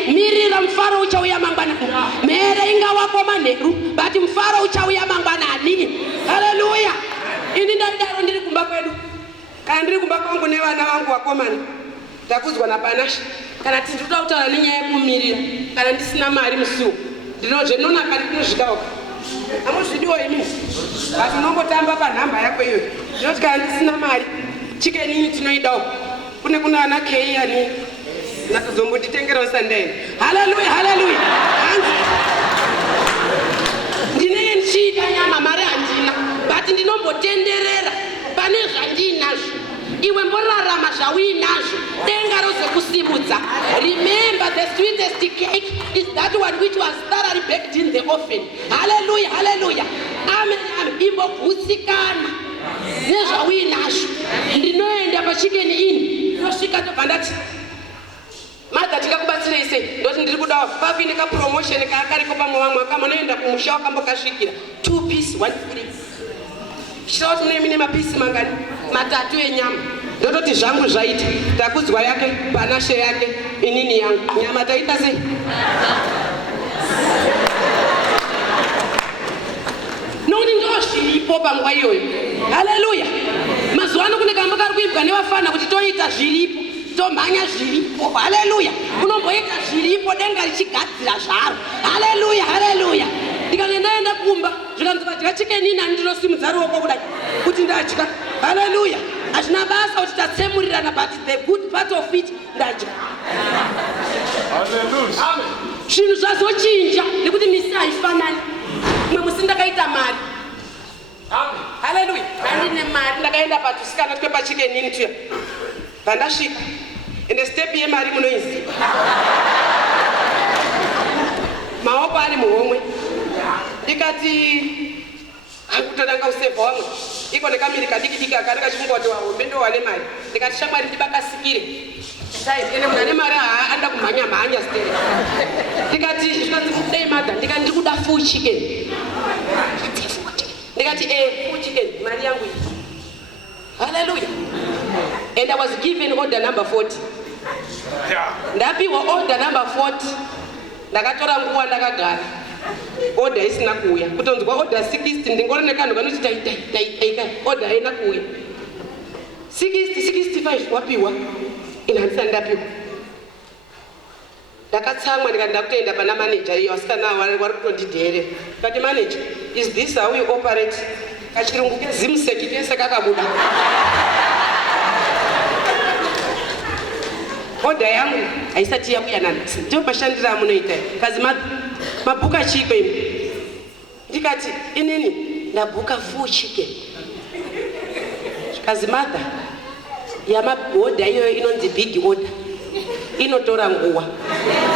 Mirira mfaro uchauya mangwana. Mere ingawako manheru, but mfaro uchauya mangwanani. Hallelujah. Ini ndadaro ndiri kumba kwedu. Kana ndiri kumba kwangu nevana vangu vakomana. Ndakuzwa naPanasha. Kana tindoda kutaura nenyaya yekumirira. Kana ndisina mari musuwo. Ndinozvenonaka ndinosvikaoka. Amuzvidiwo imi. But unongotamba panhamba yako iyoyo. Ndinoti kana ndisina mari, chicken ini tinoidawo. Kune ana kei ani nakuzombotitengerawo sandaini. Haleluya, haleluya. Ndinenge ndichiita nyama mari handina, but ndinombotenderera pane zvandinazvo. Iwe mborarama zvauinazvo, denga rozokusimudza. Remember, the sweetest cake is that one which was thoroughly baked in the oven. Hallelujah, hallelujah. Amen, amen. Imbobvutsikana nezvauinazvo. Ndinoenda pachicken inn. Ndosvika tobva ndati madha tikakubatsirei sei? Ndoti ndiri kudawo pavine kapromotion kakariko pamwe vamwe akamanoenda kumusha wakambokasvikira 2 piece 1 free. Zvichitaura kuti mune mapisi mangani? 3 enyama. Ndototi zvangu zvaita. Takudzwa yake, Panashe yake, inini yangu. Nyama taita sei? Nokuti ndozviripo panguva iyoyo. Haleluya. Mazuva ano kune kamba kari kuibwa nevafana kuti toita zviripo, tomhanya zviripo. Haleluya. Unomboita zviripo denga richigadzira zvaro. Haleluya, haleluya. Ndikange ndaenda kumba, zvikanzi vadya chicken inn ndinosimudza ruoko kudai kuti ndadya. Haleluya. Hazvina basa kuti tatsemurirana, but the good part of it ndadya. Hallelujah. Amen. Zvinhu zvazochinja nekuti misi haifanani. Mumwe musi ndakaita mari. Amen. Hallelujah. Handine mari ndakaenda patusikana twepachicken inn tuya. Pandasvika ende step yemari munoiziva. Maoko ari muhomwe. Ndikati akutodanga usevha wamwe. Iko nekamiri kadiki akari kachingoti wahombe ndo wane mari. Ndikati shamwari ndibakasikire. Sai ene mwana nemari anda kumhanya stere. Ndikati zvikanzi dei madha ndikati ndikuda full chicken. Ndikati full chicken mari yangu iyi. Hallelujah. And I was given order number 40. Ndapiwa order number 40. Ndakatora nguva ndakagara. Order isina kuuya. Kutonzwa order 60 ndingori nekanhu kanochita taika. Order haina kuuya. 65 wapiwa. Inhandisa ndapiwa. Ndakatsamwa ndikanda kutoenda pana manager iyo asikana wari kutondidheerera. Kati manager, is this how you operate? Kachirungu kezimseki kese kakabuda. Order yangu haisati yakuya nani. Ndio mashandira munoita. Kazi mabhuka chiko imi. Ndikati inini ndabhuka full chicken. Kazi madha yama order iyo inonzi big order. Inotora nguwa.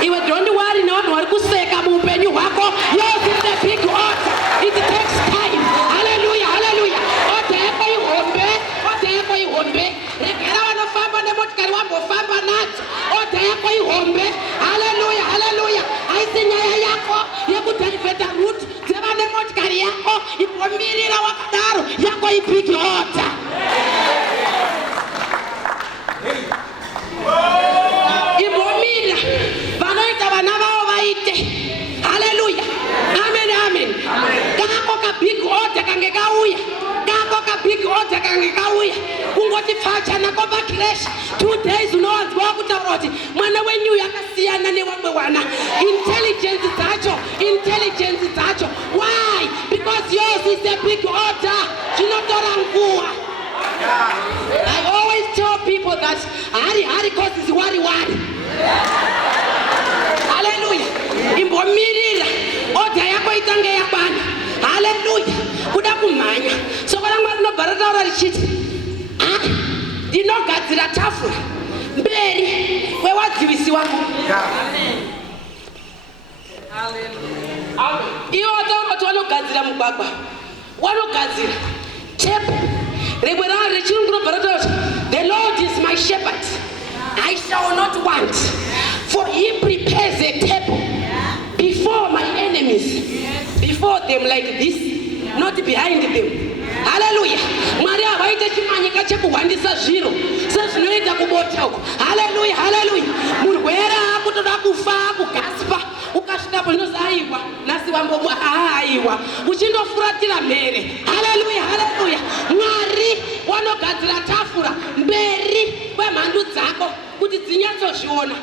Iwe don't worry nevanhu vari kuseka muupenyu hwako. Yours is the big order. It takes time. Hallelujah, hallelujah. Order yako ihombe. Regera vanofamba nemotikari wambofamba nadzo. Order yako ihombe. Hallelujah, hallelujah. Haisi nyaya yako yekudhaivheta route dzevane motikari yako ipomirira wakadaro yako ibig order. wangoti pfacha nakomba crash 2 days unowanzwa kutaura kuti mwana wenyu yakasiyana nevamwe wana. Intelligence dzacho. Why? Because yours is a big order. Zvinotora nguva. I always tell people that hari causes worry. Hallelujah. Imbomirira order yako itange yakwana. Hallelujah. Kuda kumhanya. Soko raMwari rinobva rataura richiti ndinogadzira tafura mberi kwewadzivisi wako. Ivo wataura kuti vanogadzira mugwagwa, vanogadzira table. Rimwe ravo rechirungu rinobva rataura kuti the Lord is my shepherd, I shall not want, for he prepares a table before my enemies, before them like this, not behind them. Hallelujah. Mwari havaite chimanyika chekuhwandisa zviro sezvinoita kubota uko. Hallelujah. Murwere akutoda kufa kugaspa ukasvikapo zvinozi aiwa nhasi wambomwa aiwa uchindofuratira mhere. Hallelujah. Mwari wanogadzira tafura mberi kwemhandu dzako kuti dzinyatsozviona.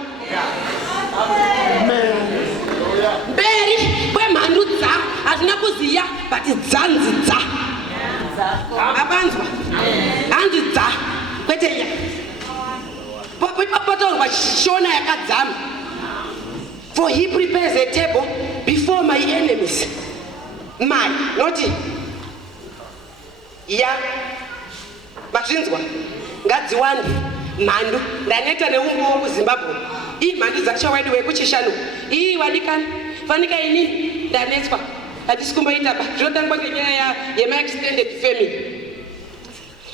Mberi kwemhandu dzako hazvina kuziya but dzanzidza. Abanzwa hanzi dza kwete ya papatorwa shona yakadzama. For he prepares a table before my enemies. My, not ya mazvinzwa ngadziwande mhandu. Ndaneta neumbo wokuZimbabwe ii mhandu dzachawaidi wekuchishanu ii wadikani fanika inini ndanetswa hatisi kumboita ba zvinotangwa ngenyaya yema-extended family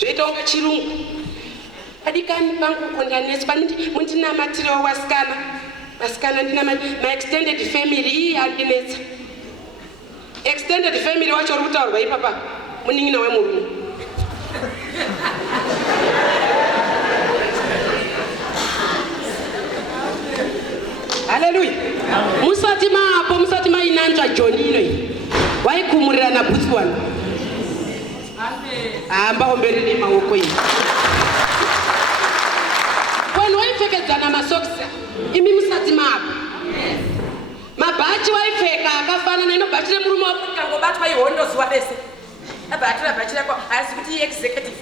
zvoita kunge chirungu. Adikani pangu kundanetswa mundinamatirewo vasikana ma-extended family iyi handinetsa. Extended family wacho uri kutaurwa ipapa munin'ina wemurume. Hallelujah. Musati mainanzva John inoi waikumurira naButswana. Hamba ombereni maoko iyi. Vanhu vaipfekedzana masokisi imi musati mapo. Mabhachi waipfeka akafanana inobhachi remurume wako ikangobatwa ihondo zuva rese. Abatira bhachi rako haisi kuti executive.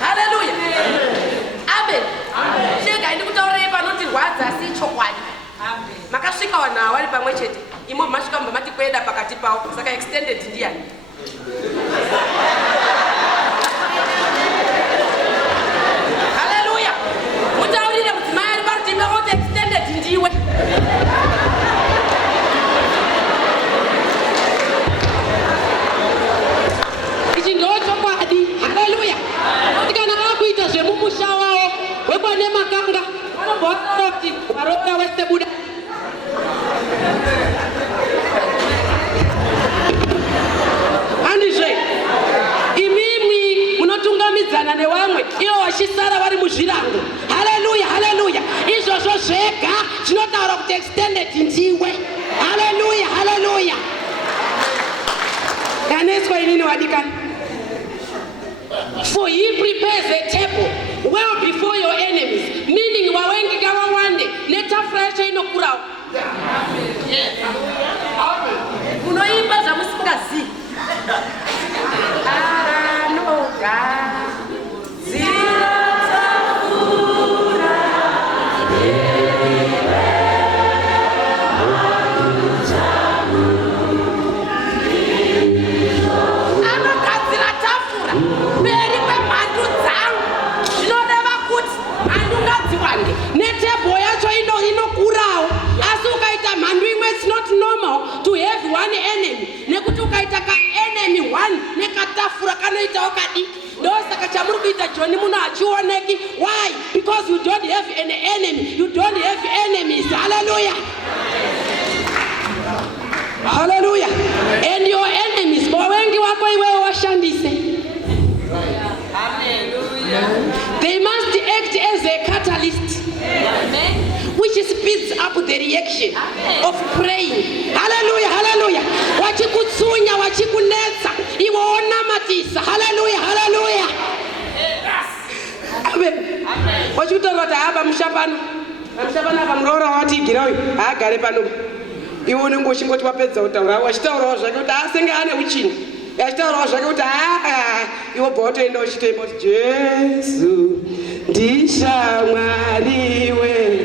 Hallelujah. Amen. Shega ndikutaurei panotirwadza asi chokwadi. Makasvika vanhu vari pamwe chete. Imo masvika mati kwenda pakati pavo. Saka extended ndiani. Hallelujah. Mutaurire mudzimai ari parutivi pavo extended ndiwe. Ichi ndochokwadi. Hallelujah. Kuti kana vakuita zvemumusha wavo wekwane makanga vanobvaora kuti varoora wese buda. Handizve imimwi munotungamidzana nevamwe ivo vachisara vari muzvirango. Hallelujah. Izvozvo zvega zvinotaura kuti extended ndiwe. Hallelujah. Kanetswa inini wadikani. For he prepares a table well before your enemies, meaning wawengi kawawande netafura yacho inokurawo. Munoimba zvamusingazivi. Netable yacho inokurawo asi ukaita mhandu imwe it's not normal to have one enemy nekuti ukaita ka enemy one nekatafura kanoitawo kadiki. Ndosaka chamuri kuita John muno hachioneki. Why? Because you don't have an enemy. You don't have enemies. Hallelujah. And your enemies wawengi wako iwewe washandise. They must act as a catalyst. Which speeds up the reaction of praying. Hallelujah. Wachikutsunya wachikunetsa iwe zvinovavisa. Haleluya, haleluya. Amen. Wachitaura kuti hapa mushapano akamurora wati igira uyu haagare pano. Iwe unenge uchingoti wapedza kutaura wachitaurawo zvake kuti asenge ane uchini. Achitaurawo zvake kuti iwe bva watoenda uchitoimba kuti Jesu ndishamwariwe.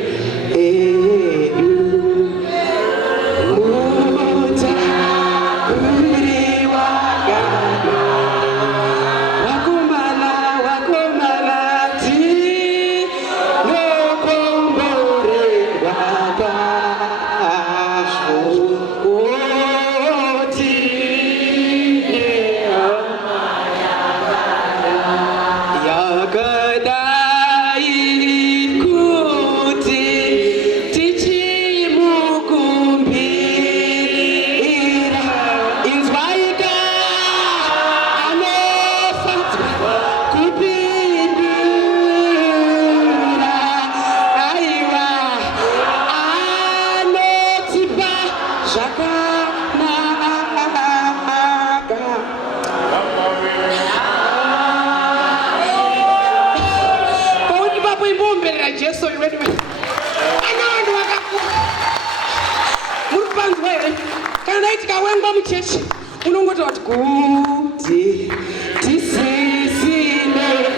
Unongoti wati kuti tisisi mare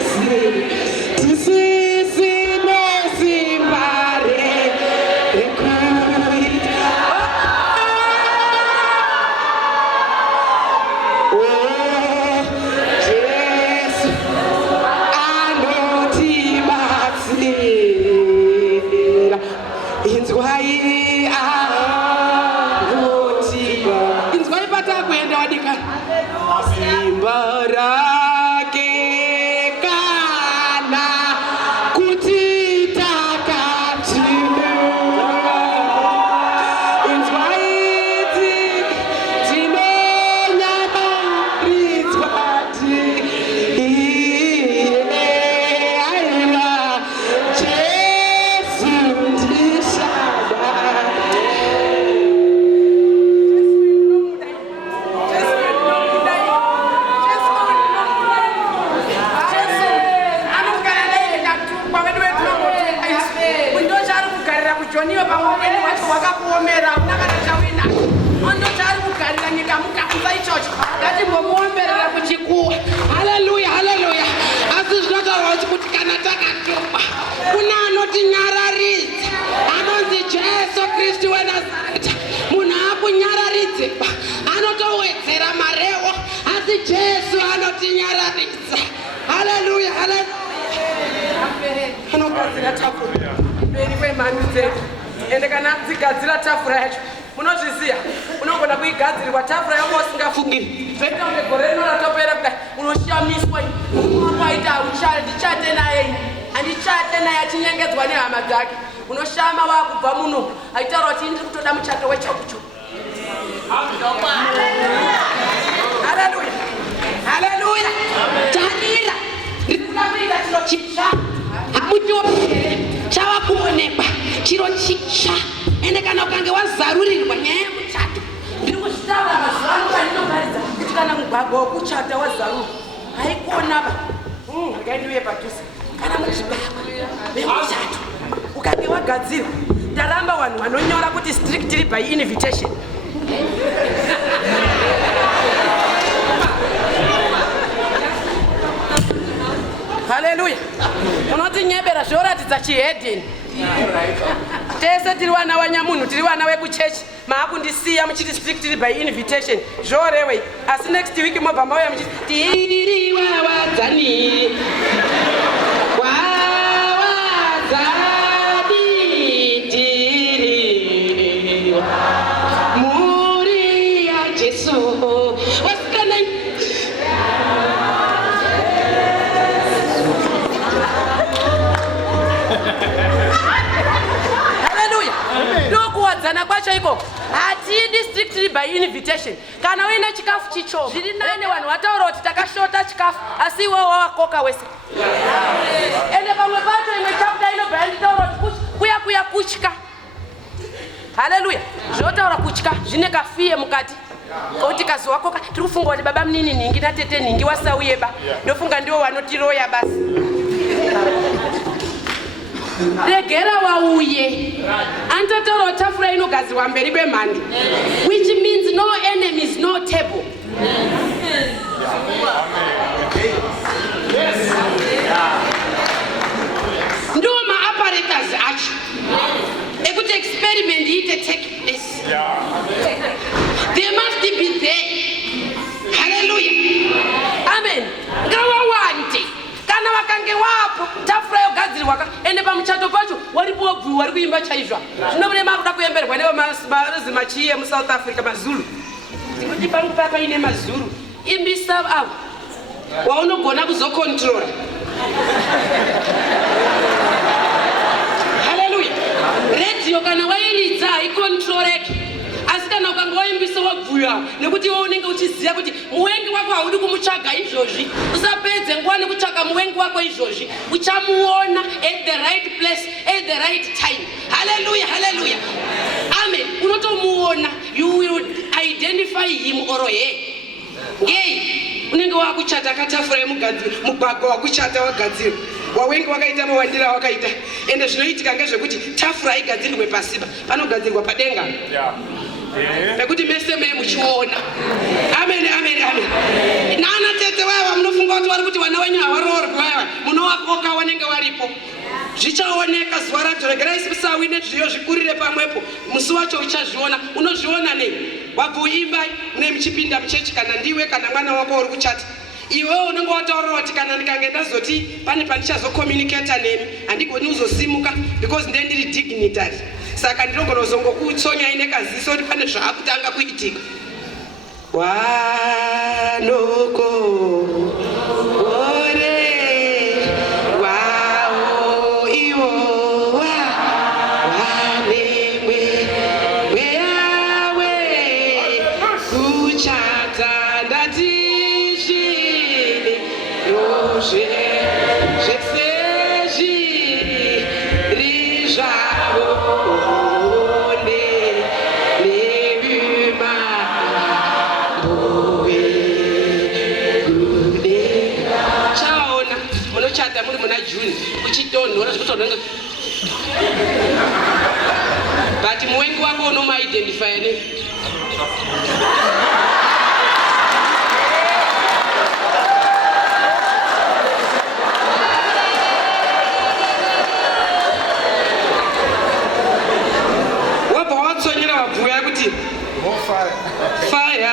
rekuita. Jesu anotibatsira. Inzwai simba rake kana kuti takatsiura. Inzwai tinonyamaridzwa aiwa Jesu ndishada. Joniwe pamweni wacho wakakuomera unakana chawina ondo chari kugarira nyika mukakuza ichocho ngatimbomuomberera kuchikuwa. Haleluya, haleluya. Asi zvinotaura kuti kana takatupa kuna anotinyararidza anonzi Jesu Kristu weNazareta. Munhu akunyararidzwa anotowedzera marewo asi Jesu anotinyararidza. Haleluya, haleluya. Anogadzira tafura mberi kwemhani dzedu, ende kana dzigadzira tafura yacho munozviziva unogona kuigadzirirwa tafura yako usingafungiri zvoita kunge gore rino ratopera kudai unoshamiswa unopaita ndichate naye handichate naye achinyengedzwa nehama dzake unoshama wakubva muno aitaura kuti ndiri kutoda muchato wechokucho. Haleluya, haleluya. Tarira ndiri kuda kuita chiro chitsva hamutiopere chava kuonekwa chiro chitsva. Ende kana ukange wazarurirwa nyaya yemuchato ndiri kushitaura mazuva ano pandinoparidza kuti kana mugwagwa wokuchata wazarurwa haikuonaba ngaindiuye padhuze kana muchibaba vemuchato ukange wagadzirwa ndaramba vanhu vanonyora kuti strictly by invitation. Haleluya. Unotinyebera zvoratidza chihedheni. Tese tiri vana vanyamunhu, tiri vana vekuchechi. Maakundisiya muchiti strictly by invitation. Zvorewei. Asi next week mobva mauya muchiti tiri wawadzani. Wawadzani tiri. Muri ya Jesu. Haleluya. Ndokuwadzana kwacho iko hatidi strictly by invitation. Kana uine chikafu chicho zviri nane vanhu vataura kuti takashota chikafu asi iwe wawakoka wese. Ende pamwe pacho imwe chapter inobva nditaura kuti kuya kutya. Haleluya. Zvotaura kutya zvine kafiye mukati. Oti kazi wako tiri kufunga kuti baba mnini ningi na tete ningi wasauyeba. Ndofunga ndio wanotiroya basi. Regera wauye. Antatoro tafura inogadzirwa mberi kwemhando. Which means no enemies, no table. Ndoma apparatus acho. Ekuti experiment ite take place. They must be there. Hallelujah. Amen. Ngawawante. Kana wakange wapo tafura yogadzirwa ende pamuchato pacho waripo wabvu wari kuimba chaizva. Zvinobule makuda kuemberwa nevo machiye mu South Africa mazulu. Kuti pangu papa ine mazulu. Imbisa avo. Waunogona kuzocontrol. Hallelujah. Radio kana wailidza icontroleke. Asi kana ukangoimbisa wabvuya nekuti iwe unenge uchiziva kuti muwengi wako haudi kumutsvaga izvozvi. Usapedze nguva nekutsvaga muwengi wako izvozvi. Uchamuona at the right place at the right time. Hallelujah, hallelujah. Amen. Unotomuona, you will identify him or her. Ngei unenge wakuchata katafura yemugadziri mugwagwa wakuchata wagadziri wawengi wakaita mawandira wakaita ende zvinoitika ngezvekuti tafura igadzirwe pasiba panogadzirwa padenga pekuti mese muchiona. Amen, amen, amen. Nana tete wawa munofunga kuti vari kuti vana wenyu havarorwi wawa munovakoka wanenge varipo zvichaoneka zuva racho. Regerai sisawi nezviyo zvikurire pamwepo musi wacho uchazviona. Unozviona nei? Wabvuimba nemuchipinda muchechi kana ndiwe kana mwana wako uri kuchata iwe unenge wataurira kuti kana ndikange ndazoti pane pandichazokomunicata nemi handigoni kuzosimuka because ndendiri dignitary. Saka ndinogona kuzongokutsonya ine kaziso kuti pane zvaakutanga kuitika. Wanoko but muwengi wako unomuidentify ne wabva watsonyera wabvuya kuti fire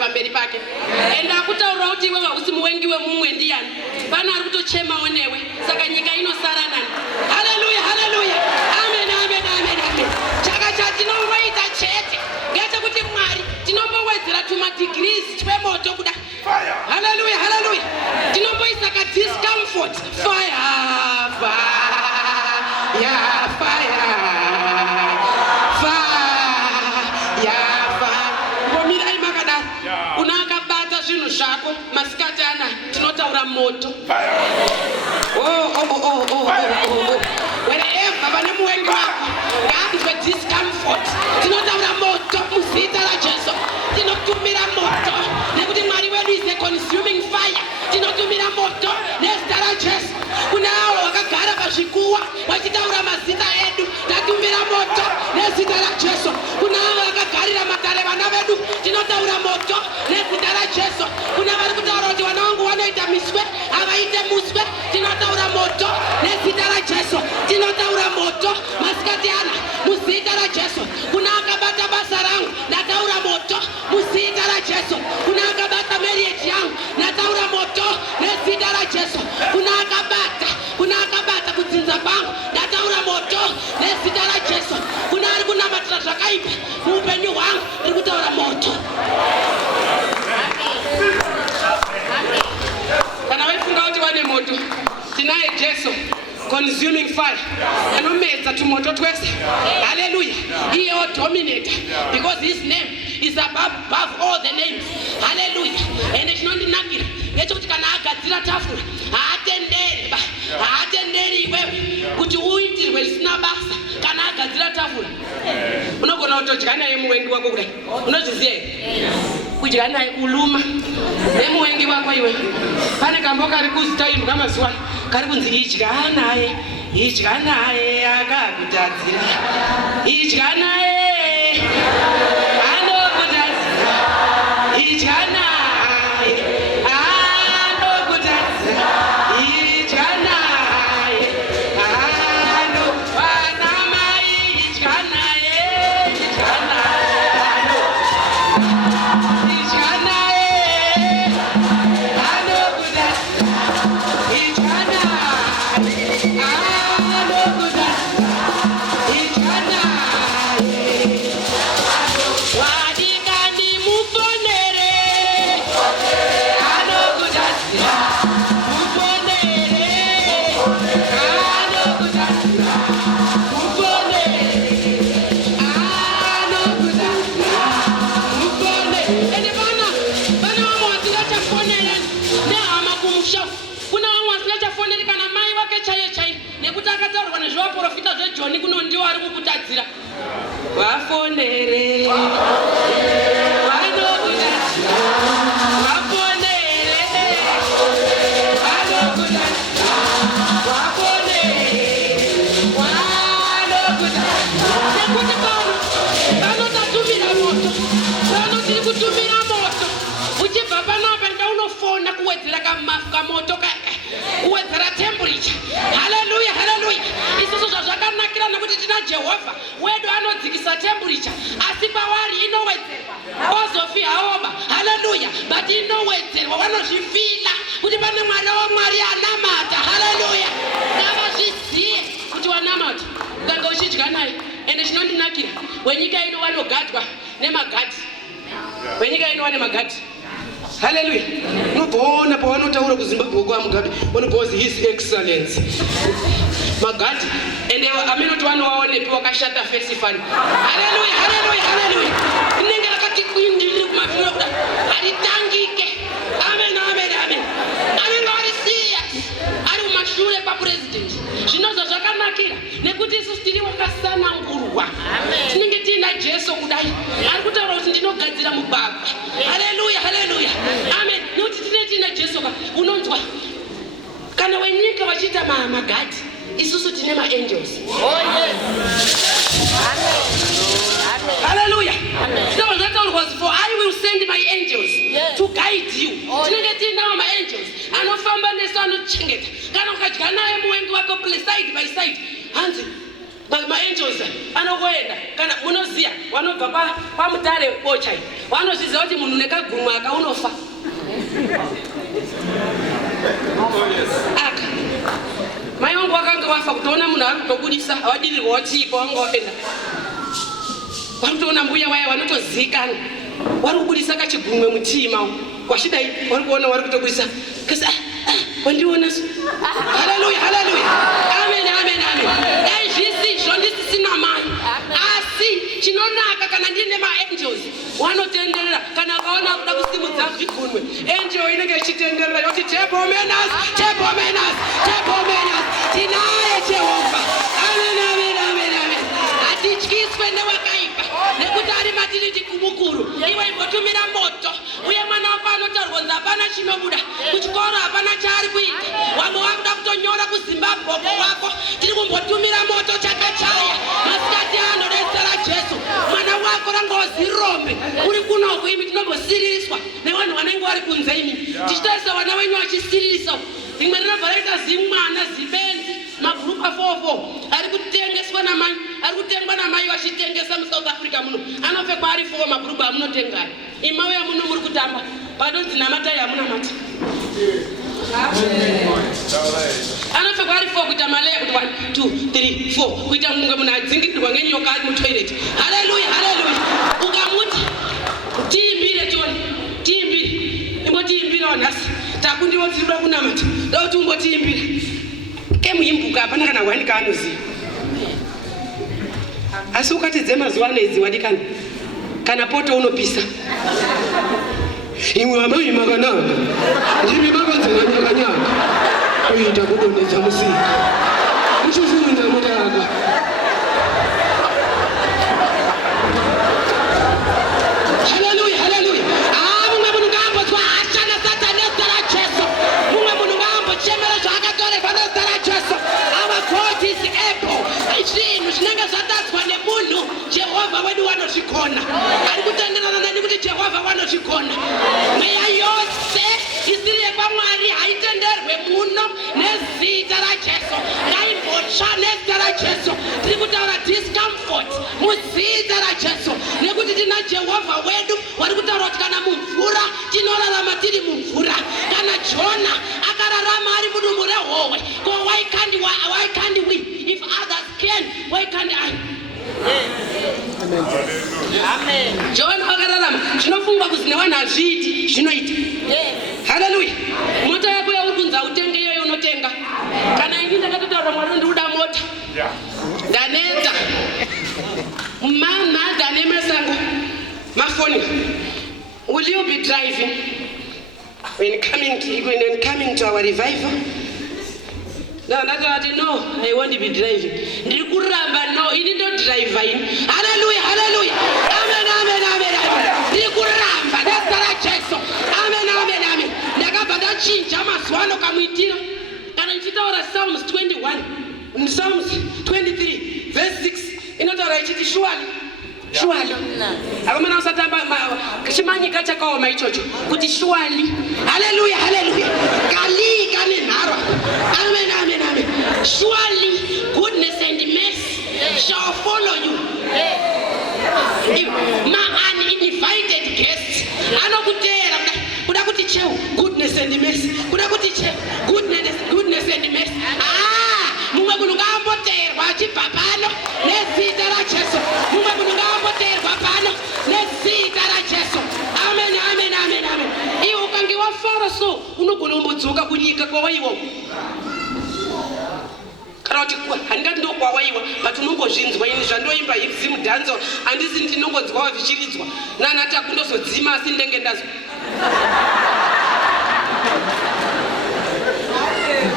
pamberi pake enda akutaurira kuti iwe hausi muwengi wemumwe ndiyani pana ari kutochemawo newe saka nyika inosara nani. Haleluya, haleluya. Amen, amen, amen, amen. Chaka chatinomboita chete ngechekuti Mwari tinombowedzera tumadegrees twemoto kuda. Haleluya, haleluya. Tinomboisa ka discomfort. Fire, fire, fire. Zvako masikati ana tinotaura moto. Wherever vane muwengi wako ngaanzwe discomfort tinotaura moto muzita raJesu. Tinotumira moto nekuti Mwari wedu is a consuming fire. Tinotumira moto nezita raJesu. Kuna avo vakagara pazvikuwa vachitaura mazita edu tatumira moto nezita raJesu. Kuna avo vakagarira matare vana vedu tinotaura moto nezita raJesu. Kuna vari kutaura kuti vana vangu vanoita miswe havaite muswe tinotaura moto nezita raJesu. Tinotaura moto masikati ana muzita raJesu. Kuna akabata basa rangu ndataura moto muzita raJesu. Kuna akabata marriage yangu ndataura moto nezita raJesu. nezita raJesu kuna ari kunamatira zvakaipa muupenyu hwangu riri kutaura moto. Kana waifunga kuti wane moto, tinaye Jesu consuming fire anomedza tumoto twese. Hallelujah. He will dominate because his name is above all the names. Hallelujah. Ende chinondinakira ngechekuti kana agadzira tafura haatenderi iwewe kuti uitirwe zvisina basa. Kana agadzira tafura unogona kutodya naye muwengi wako kudai. Unozviziva here? Kudya naye kuluma nemuwengi wako iwe. Pane kambo kari kuzitairwa mazuva kari kunzi idya naye akakutadzira. Idya naye anokutadzira. Idya naye anokutadzira. Idya naye vana mai. Idya naye Profita zveJoni kuno ndiwo ari kukutadzira. Wafonere vanokutadzira. Wafonere vanokutadzira. Wafonere vanokutadzira. Nekuti pano vanotatumira moto, vanotiri kutumira moto. Uchibva panapa ndaunofona kuwedzera kamoto kuwedzera temperature. Hallelujah, hallelujah. Isusu zvazvakanakira nekuti tina Jehovha wedu anodzikisa temperature, asi pavari inowedzerwa. Ozofi haoba. Hallelujah. But inowedzerwa, vanozvifila kuti pane mwana waMwari anamata. Hallelujah. Ngavazviziye kuti wanamata ukanga uchidya naye. Ende chinondinakira wenyika ino vanogadwa nemagadhi. Wenyika ino vane magadhi. Hallelujah. Unobona pawanotaura kuZimbabwe kwaMugabe unobhozi His Excellency Magadi ende amenoti vanovaonepi wakashata festival. Hallelujah, hallelujah, hallelujah. Inenge rakati kuindiri kumafiro kuda haritangike. Amen, amen, amen. Anenge ari serious ari kumashure papresident. Zvinozo zvakanakira nekuti isusu tiri wakasanangurwa. Tinenge tina Jesu kudai ari kutaura kuti ndinogadzira mugwagwa. Hallelujah, hallelujah. Amen. Nekuti tina Jesu unonzwa kana wenyika vachita magadhi isusu tine maangels. Oh yes. Amen. Hallelujah. So that was for I will send my angels to guide you. Tinenge tinawo maangels anofamba nesu anochengeta. Kana ukadya naye muwengi wako side by side hanzi maangels anokuenda. Kana munoziya vanobva pamutare bochai vanozviziva kuti munhu nekagumwa akaunofa. Aka mai wangu wakanga wafa kutoona munhu ari kutobudisa havadirirwa wachiipa wanga waenda. Wakutoona mbuya waya vanotozikana vari kubudisa kachigumwe mutima washidai vari kuona vari kutobudisa kasi wandiona su. Hallelujah, hallelujah. Amen, amen, amen. Dai zvisizvo ndisisina mai asi chinonaka kana ndine maangels vanotenderera kana vakaona kuda kusimudza zvigunwe angel inenge ichitenderera yoti tebomenas tebomenas tebomenas. Tinaye Jehovha. Amen, amen, amen, amen. Hatityiswe newakaipa nekuti ari matiriti kumukuru. Iwe imbotumira moto uye mwana wako anotaurwa kunzi hapana chinobuda kuchikoro hapana chaari kuita. Wamwe wakuda kutonyora kuZimbabwe wako tiri kumbotumira moto chakachaya masikati anodetsera Jesu. Mwana wako rangozirombe uri kunoku imi tinombosiririswa nevanhu vanenge vari kunze imi tichitarisa vana venyu vachisirisa. Rimwe rinobva raita zimwana zibenzi magrupu 44 ari kutengeswa namai ari kutengwa namai vachitengesa muSouth Africa muno anopfekwa ari 4 magrupu amunotengai imauya muno muri kutamba padonzi namatai amunamata. anopfekwa ari 4 kuita maleya kuti 1 2 3 4 kuita munge munhu adzingirirwa ngenyoka ari mutoireti. Haleluya, haleluya. Ukamuti tiimbire tione, tiimbire, imbotiimbirawo nhasi, takundiwo dzinoda kunamata, da kuti umbotiimbire. Kemuimbuka hapana kana wani kaanoziva. Asi ukati dzemazuva ano idzi wadikana, kana poto unopisa. Imwe amai makanaka, ndimi makanzira nyakanyaka, kuita kudonedza musika. Muchifunda mutaka. Haleluya, haleluya. Mumwe munhu ngaambodzwa hasha naSatani nezita raJesu. Mumwe munhu ngaambochemera zvaakatorerwa nezita raJesu. Our God is able. Zvinhu zvinenge zvatadzwa nemunhu, Jehovha wedu wanozvikona. Ari kutenderana neni kuti Jehovha wanozvikona. Mweya yose isiri yepaMwari haitenderwe muno nezita raJesu. Ngaimbotsva nezita raJesu. Tiri kutaura discomfort muzita raJesu. Nekuti tina Jehovha wedu wari kutaura kuti kana mumvura tinorarama tiri mumvura. Kana Jona akararama ari mudumbu rehowe. Why can't we? If others can, why can't I? Amen. Amen. John akararama. Zvinofungwa kuzi nevanhu hazviiti zvinoita. Haleluya. Mota yako yauri kunza utenge iyoyo unotenga. Kana ini ndakatotaura Mwari ndikuda mota. Ndaneta. Mama ndanemesango. Mafoni. Will you be driving when coming to our revival? No, I won't be driving. Ndikuramba no, ini ndo driver ini. Hallelujah, hallelujah. Amen, amen, amen, amen. Ndikuramba nezita Jesu. Amen, amen, amen. Ndakabva ndachinja mazuva ano kamuitira. Kana ndichitaura Psalms 21, Psalms 23 verse 6 inotaura ichiti surely. Akamana usatamba chimanyika chakaoma ichocho kuti surely. Hallelujah, hallelujah. Kalika nenharo. Amen, amen, amen. Surely goodness and mercy shall follow you. Ma uninvited guests anokutera kuda kuti cheu goodness and mercy. Kuda kuti cheu goodness and mercy. Mumwe munhu ngaamboterwa achibva pano nezita raJesu. Mumwe munhu ngaamboterwa pano nezita raJesu. Amen, amen, amen, amen. Iwe ukange wafara so unogona kumbodzoka kunyika kwawaiwa. Kana kuti handingati ndokwawaiwa but unongozvinzwa ini zvandoimba hipsi mudhanzo handisi ndinongonzwawo zvichiridzwa nanati akundozodzima asi ndenge ndazwa.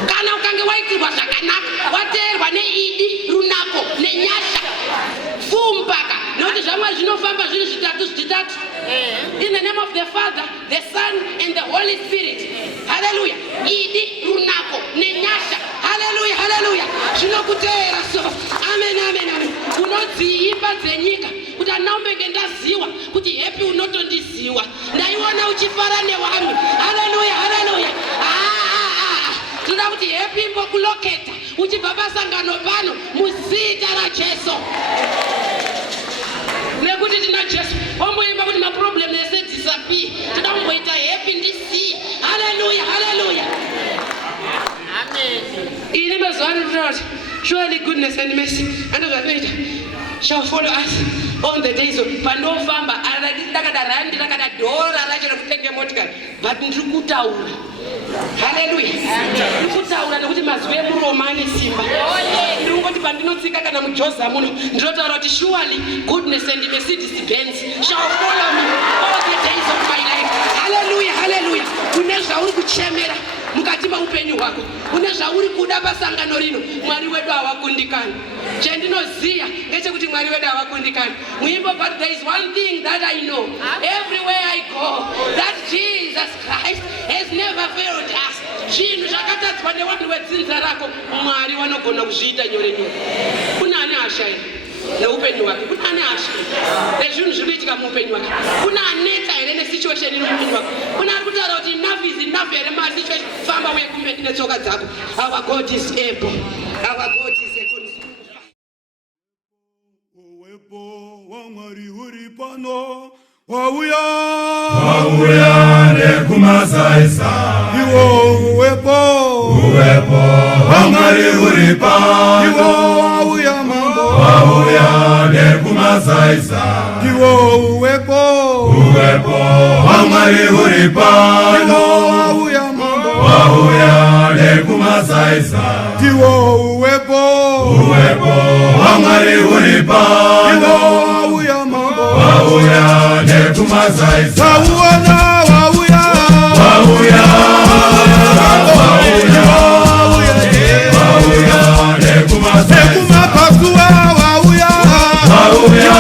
Kana ukange waitirwa zvakanaka, wateerwa neidi, runako, nenyasha, fumbaka, nokuti zvamwari zvinofamba zviri zvitatu. In the name of the Father, the Son, and the Holy Spirit. Hallelujah. Idi, runako, nenyasha. Hallelujah, hallelujah. Zvinokuteera so. Amen, amen, amen. Unodziimba dzenyika kuti anaumenge ndaziwa kuti hepi unotondiziwa. Ndaiona uchifara newami. Hallelujah, hallelujah. Tinoda kuti hepi imbokuloketa uchibva pasangano pano muzita raJesu. Nekuti tina Jesu omboimba kuti maproblem ese disappear. Tinoda kumboita hepi ndisi. Hallelujah, hallelujah. Amen. Ini mazuva ano surely goodness and mercy shall follow us all the days of pandofamba. Ndakada randi ndakada dhora racho rekutenge motikari but ndiri kutaura. Hallelujah. Ndiri kutaura nekuti mazuva emuRoma ane simba. Ndiri kungoti pandinotsika kana muJoza muno ndinotaura kuti surely goodness and mercy shall follow me all the days of my life. Hallelujah, hallelujah. Une zvauri kuchemera mukati meupenyu hwako, une zvauri kuda pasangano rino, Mwari wedu havakundikani. Chendinoziya ngechekuti Mwari wedu havakundikani. Muimbo, but there is one thing that I know. Everywhere I go, that Jesus Christ has never failed us. Zvinhu zvakatadzwa nevanhu vedzinza rako, Mwari vanogona kuzviita nyore nyore. Kuna ane hasha here neupenyu hwake, kuna ane hasha nezvinhu zviri kuitika muupenyu hwake, kuna aneta here nesituation iri muupenyu hwake, kuna ari kutaura kuti enough is enough here masituation. Famba uye kumberi netsoka dzako. Our God is able. Our God is able. Uwepo wa Mwari uri pano wauya nekumasaisa iwo uwepo uwepo wa Mwari uri pano. Iwo wauya mambo Wauya nekumasaisa. Iwo uwepo wa Mwari uri pano. Iwo wauya mambo Wauya nekumasaisa. Iwo uwepo wa Mwari uri pano. Iwo wauya mambo Wauya nekumasaisa. Wauona wauya Wauya nekumasaisa. Nekumapasua wauya Wauya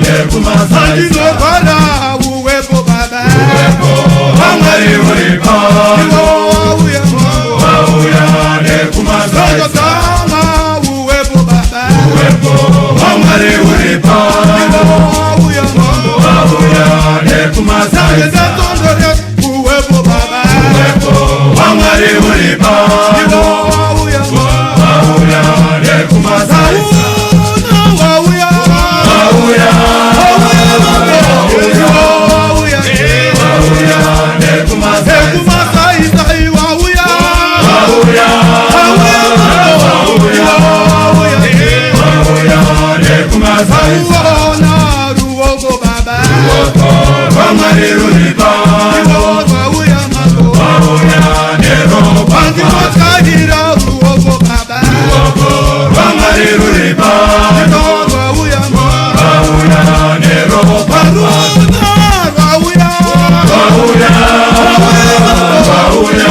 nekumasaisa. Andinobhala uwepo baba wa Mwari uri pano. Iwo wauya mambo Wauya nekumasaisa. Tama uwepo baba wa Mwari uri pano. Iwo wauya mambo Wauya nekumasaisa. Ndetondore uwepo baba wa Mwari uri pano. Iwo wauya mambo Wauya nekumasaisa. Wauona wauya Wauya Wauya nekumasaisa. Nekumasaisa iwauya Wauya nekumasaisa. Wauona ruoko baba wa Mwari uri pano. Iwo wauya mambo Wauya neropa. Andinotahira ruoko baba wa Mwari uri pano. Iwo wauya mambo Wauya neropa. Waruna wauya Wauya Wauya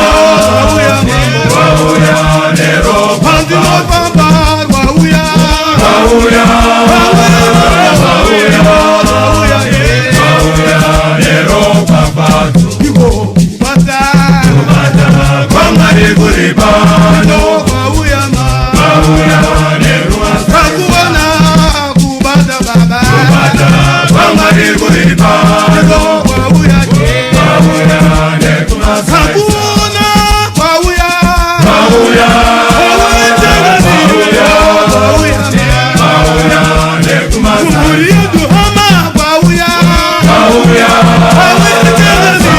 mambo Wauya neropa. Andinopamba wauya Wauya Wauya neropa patu. Iwo bata wa Mwari uri pano. Iwo wauya mambo Wauya nerumasaisa. Kakuona kubata baba wa Mwari uri pano. Iwo wauya Wauya nekumasaisa. Kakuona wauya Wauya Wauya nekumasaisa. Uridu hama wauya Wauya nekumasaisa.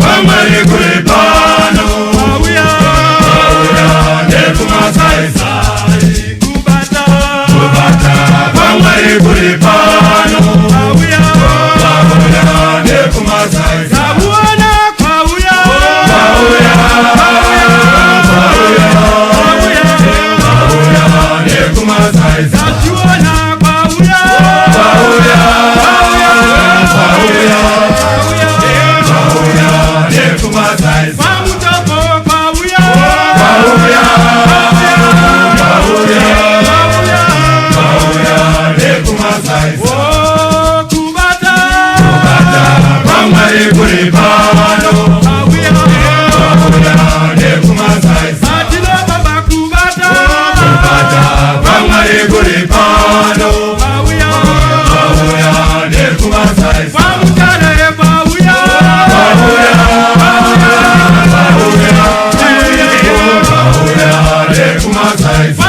wa Mwari uri pano. Wauya nekumasaisa. wa Mwari uri pano. Wauya nekumasaisa. Nekumasaisa. Nekumasaisa. Nekumasaisa. wa Mwari uri pano. Nekumasaisa. wa Mwari uri pano. Nekumasaisa.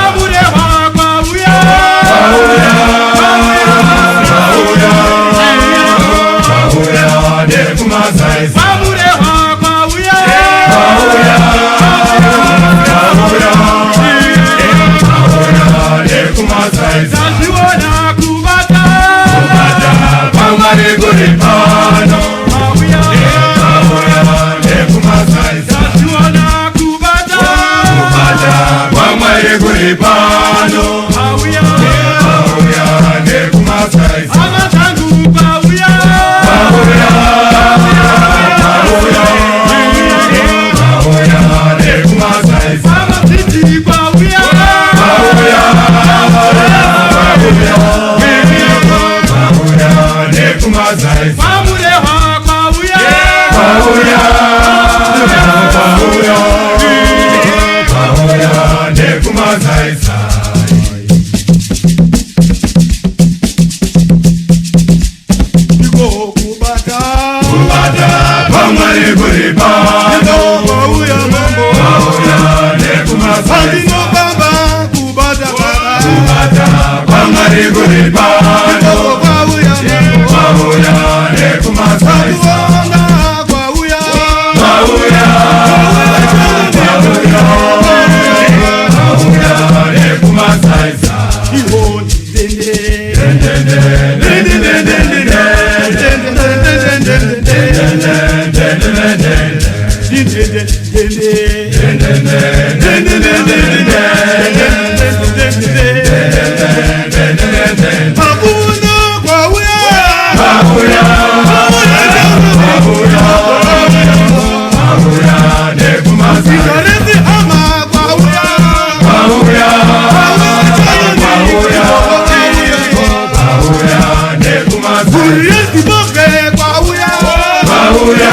Nekumasaisa. Nekumasaisa. Nekumasaisa. wa Mwari uri pano. Nekumasaisa. wa Mwari uri pano. Nekumasaisa. Nekumasaisa. Nekumasaisa. Nekumasaisa. Kubata wa Mwari uri pano. Wauya mambo Wauya Bauya,